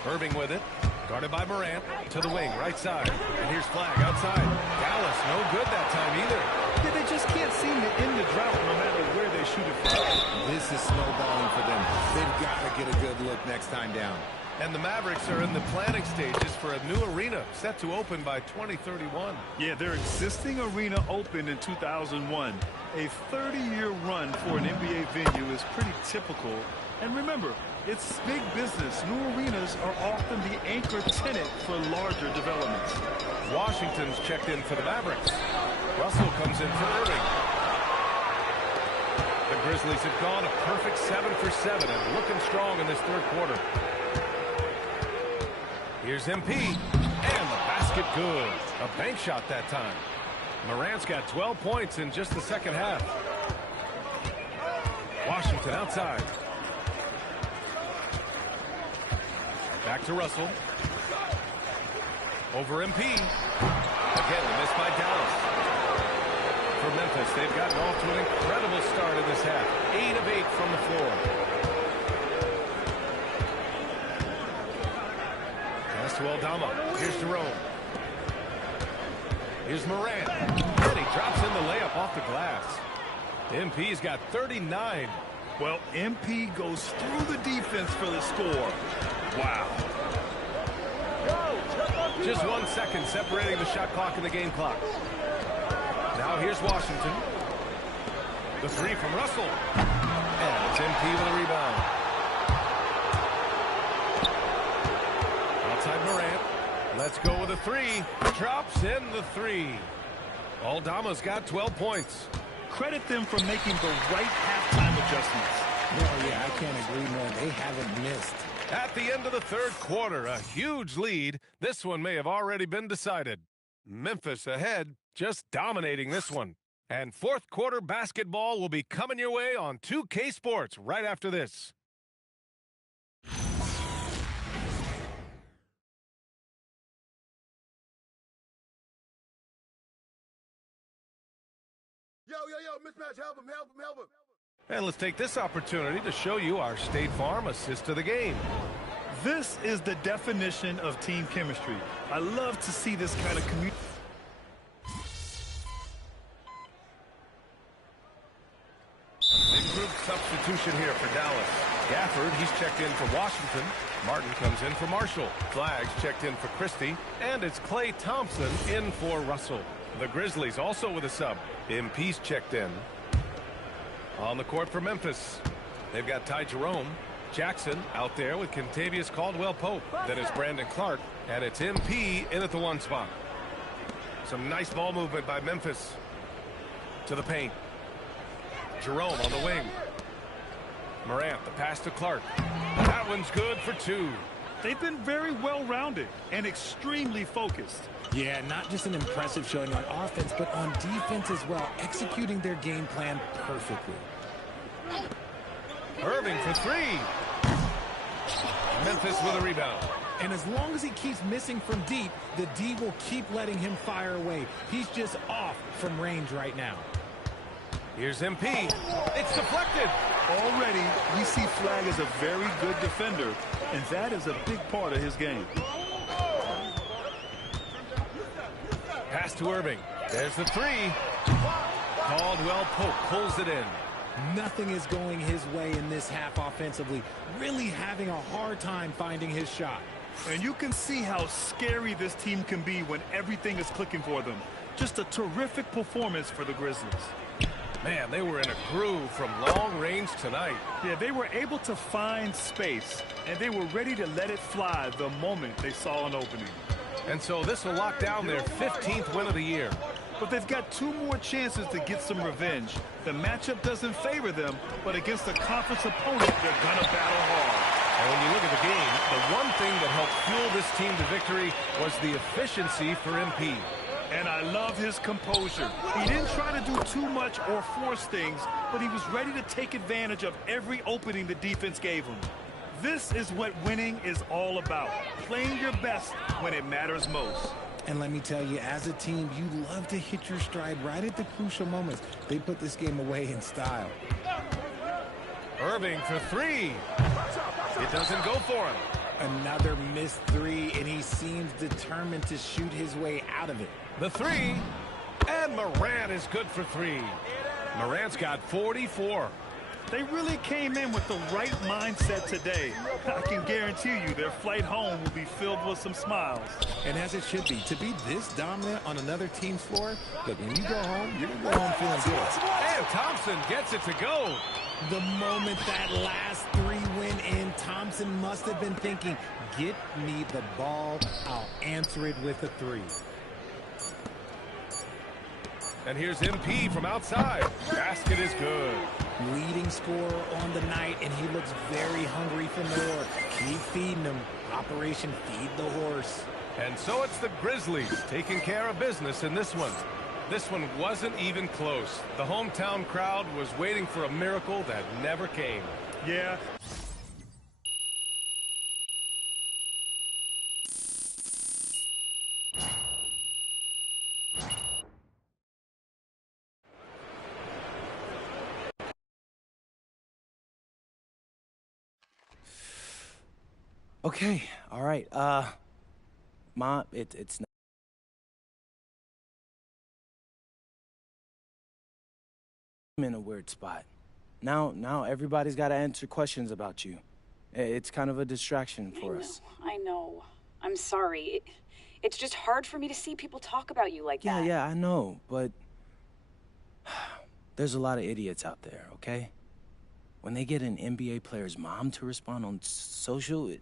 Irving with it. Guarded by Morant. To the wing, right side. And here's Flag outside. Dallas, no good that time either. Yeah, they just can't seem to end the drought no matter where they shoot it from. This is snowballing for them. They've got to get a good look next time down. And the Mavericks are in the planning stages for a new arena set to open by 2031. Yeah, their existing arena opened in 2001. A 30-year run for an NBA venue is pretty typical. And remember, it's big business. New arenas are often the anchor tenant for larger developments. Washington's checked in for the Mavericks. Russell comes in for Irving. The Grizzlies have gone a perfect 7 for 7 and looking strong in this third quarter. Here's MP, and the basket good. A bank shot that time. Morant's got 12 points in just the second half. Washington outside. Back to Russell. Over MP. Again, a miss by Dallas. For Memphis, they've gotten off to an incredible start in this half. 8 of 8 from the floor. Pass to Aldama. Here's Jerome. Here's Morant. And he drops in the layup off the glass. MP's got 39. Well, MP goes through the defense for the score. Wow. Just 1 second separating the shot clock and the game clock. Now here's Washington. The 3 from Russell. And it's MP with a rebound. Outside Morant. Let's go with a 3. Drops in the 3. Aldama's got 12 points. Credit them for making the right halftime adjustments. Well, yeah, I can't agree more. They haven't missed. At the end of the third quarter, a huge lead. This one may have already been decided. Memphis ahead, just dominating this one. And fourth quarter basketball will be coming your way on 2K Sports right after this. Yo, mismatch, help him. And let's take this opportunity to show you our State Farm assist to the game. This is the definition of team chemistry. I love to see this kind of community. Improved substitution here for Dallas. Gafford, he's checked in for Washington. Martin comes in for Marshall. Flags checked in for Christie. And it's Klay Thompson in for Russell. The Grizzlies also with a sub. MP's checked in. On the court for Memphis, they've got Ty Jerome. Jackson out there with Kentavious Caldwell-Pope. Then it's Brandon Clark, and it's MP in at the 1 spot. Some nice ball movement by Memphis. To the paint. Jerome on the wing. Morant, the pass to Clark. That one's good for 2. They've been very well-rounded and extremely focused. Yeah, not just an impressive showing on offense, but on defense as well, executing their game plan perfectly. Irving for 3. Memphis with a rebound. And as long as he keeps missing from deep, the D will keep letting him fire away. He's just off from range right now. Here's MP. It's deflected. Already, we see Flag as a very good defender, and that is a big part of his game. Pass to Irving. There's the 3. Caldwell-Pope pulls it in. Nothing is going his way in this half offensively. Really having a hard time finding his shot. And you can see how scary this team can be when everything is clicking for them. Just a terrific performance for the Grizzlies. Man, they were in a groove from long range tonight. Yeah, they were able to find space, and they were ready to let it fly the moment they saw an opening. And so this will lock down their 15th win of the year. But they've got 2 more chances to get some revenge. The matchup doesn't favor them, but against a conference opponent, they're going to battle hard. And when you look at the game, the one thing that helped fuel this team to victory was the efficiency for MP. And I love his composure. He didn't try to do too much or force things, but he was ready to take advantage of every opening the defense gave him. This is what winning is all about, playing your best when it matters most. And let me tell you, as a team, you love to hit your stride right at the crucial moments. They put this game away in style. Irving for 3. It doesn't go for him. Another missed 3, and he seems determined to shoot his way out of it. The 3, and Morant is good for 3. Morant's got 44. They really came in with the right mindset today. I can guarantee you their flight home will be filled with some smiles. And as it should be, to be this dominant on another team's floor, look, when you go home, you're going to go home feeling good. And Thompson gets it to go. The moment that last 3 went in, Thompson must have been thinking, get me the ball, I'll answer it with a 3. And here's MP from outside. Basket is good. Leading scorer on the night, and he looks very hungry for more. Keep feeding him. Operation Feed the Horse. And so it's the Grizzlies taking care of business in this one. This one wasn't even close. The hometown crowd was waiting for a miracle that never came. Yeah. Okay, all right. Ma, it's not. I'm in a weird spot. Now everybody's got to answer questions about you. It's kind of a distraction for us. I know. I'm sorry. It's just hard for me to see people talk about you like that. Yeah, I know, but there's a lot of idiots out there, okay? When they get an NBA player's mom to respond on social,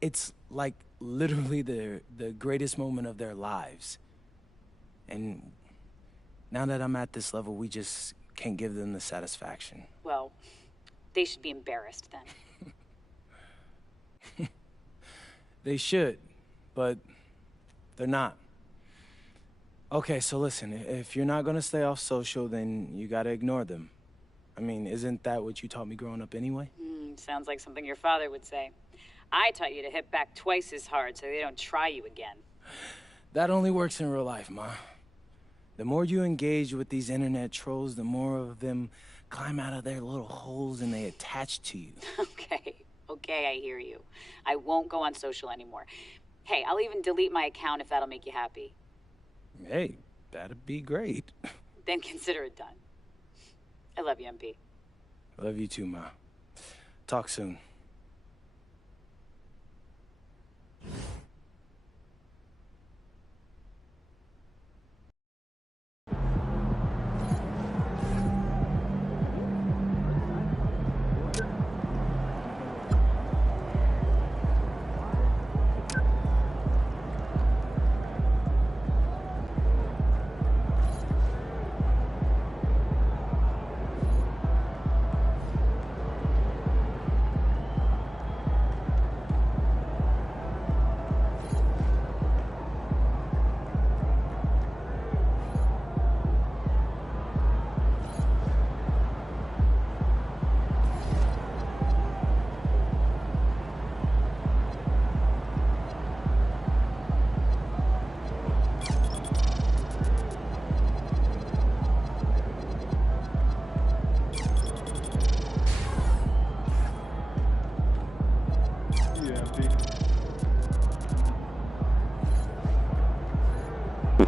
it's like literally the greatest moment of their lives. And now that I'm at this level, we just can't give them the satisfaction. Well, they should be embarrassed then. They should, but they're not. Okay, so listen, if you're not gonna stay off social, then you gotta ignore them. I mean, isn't that what you taught me growing up anyway? Sounds like something your father would say. I taught you to hit back twice as hard so they don't try you again. That only works in real life, Ma. The more you engage with these internet trolls, the more of them climb out of their little holes and they attach to you. Okay, I hear you. I won't go on social anymore. Hey, I'll even delete my account if that'll make you happy. Hey, that'd be great. Then consider it done. I love you, MP. I love you too, Ma. Talk soon.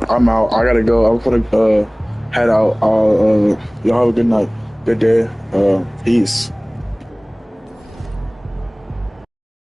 I'm out. I gotta go. I'm gonna head out. Y'all have a good night. Good day. Peace.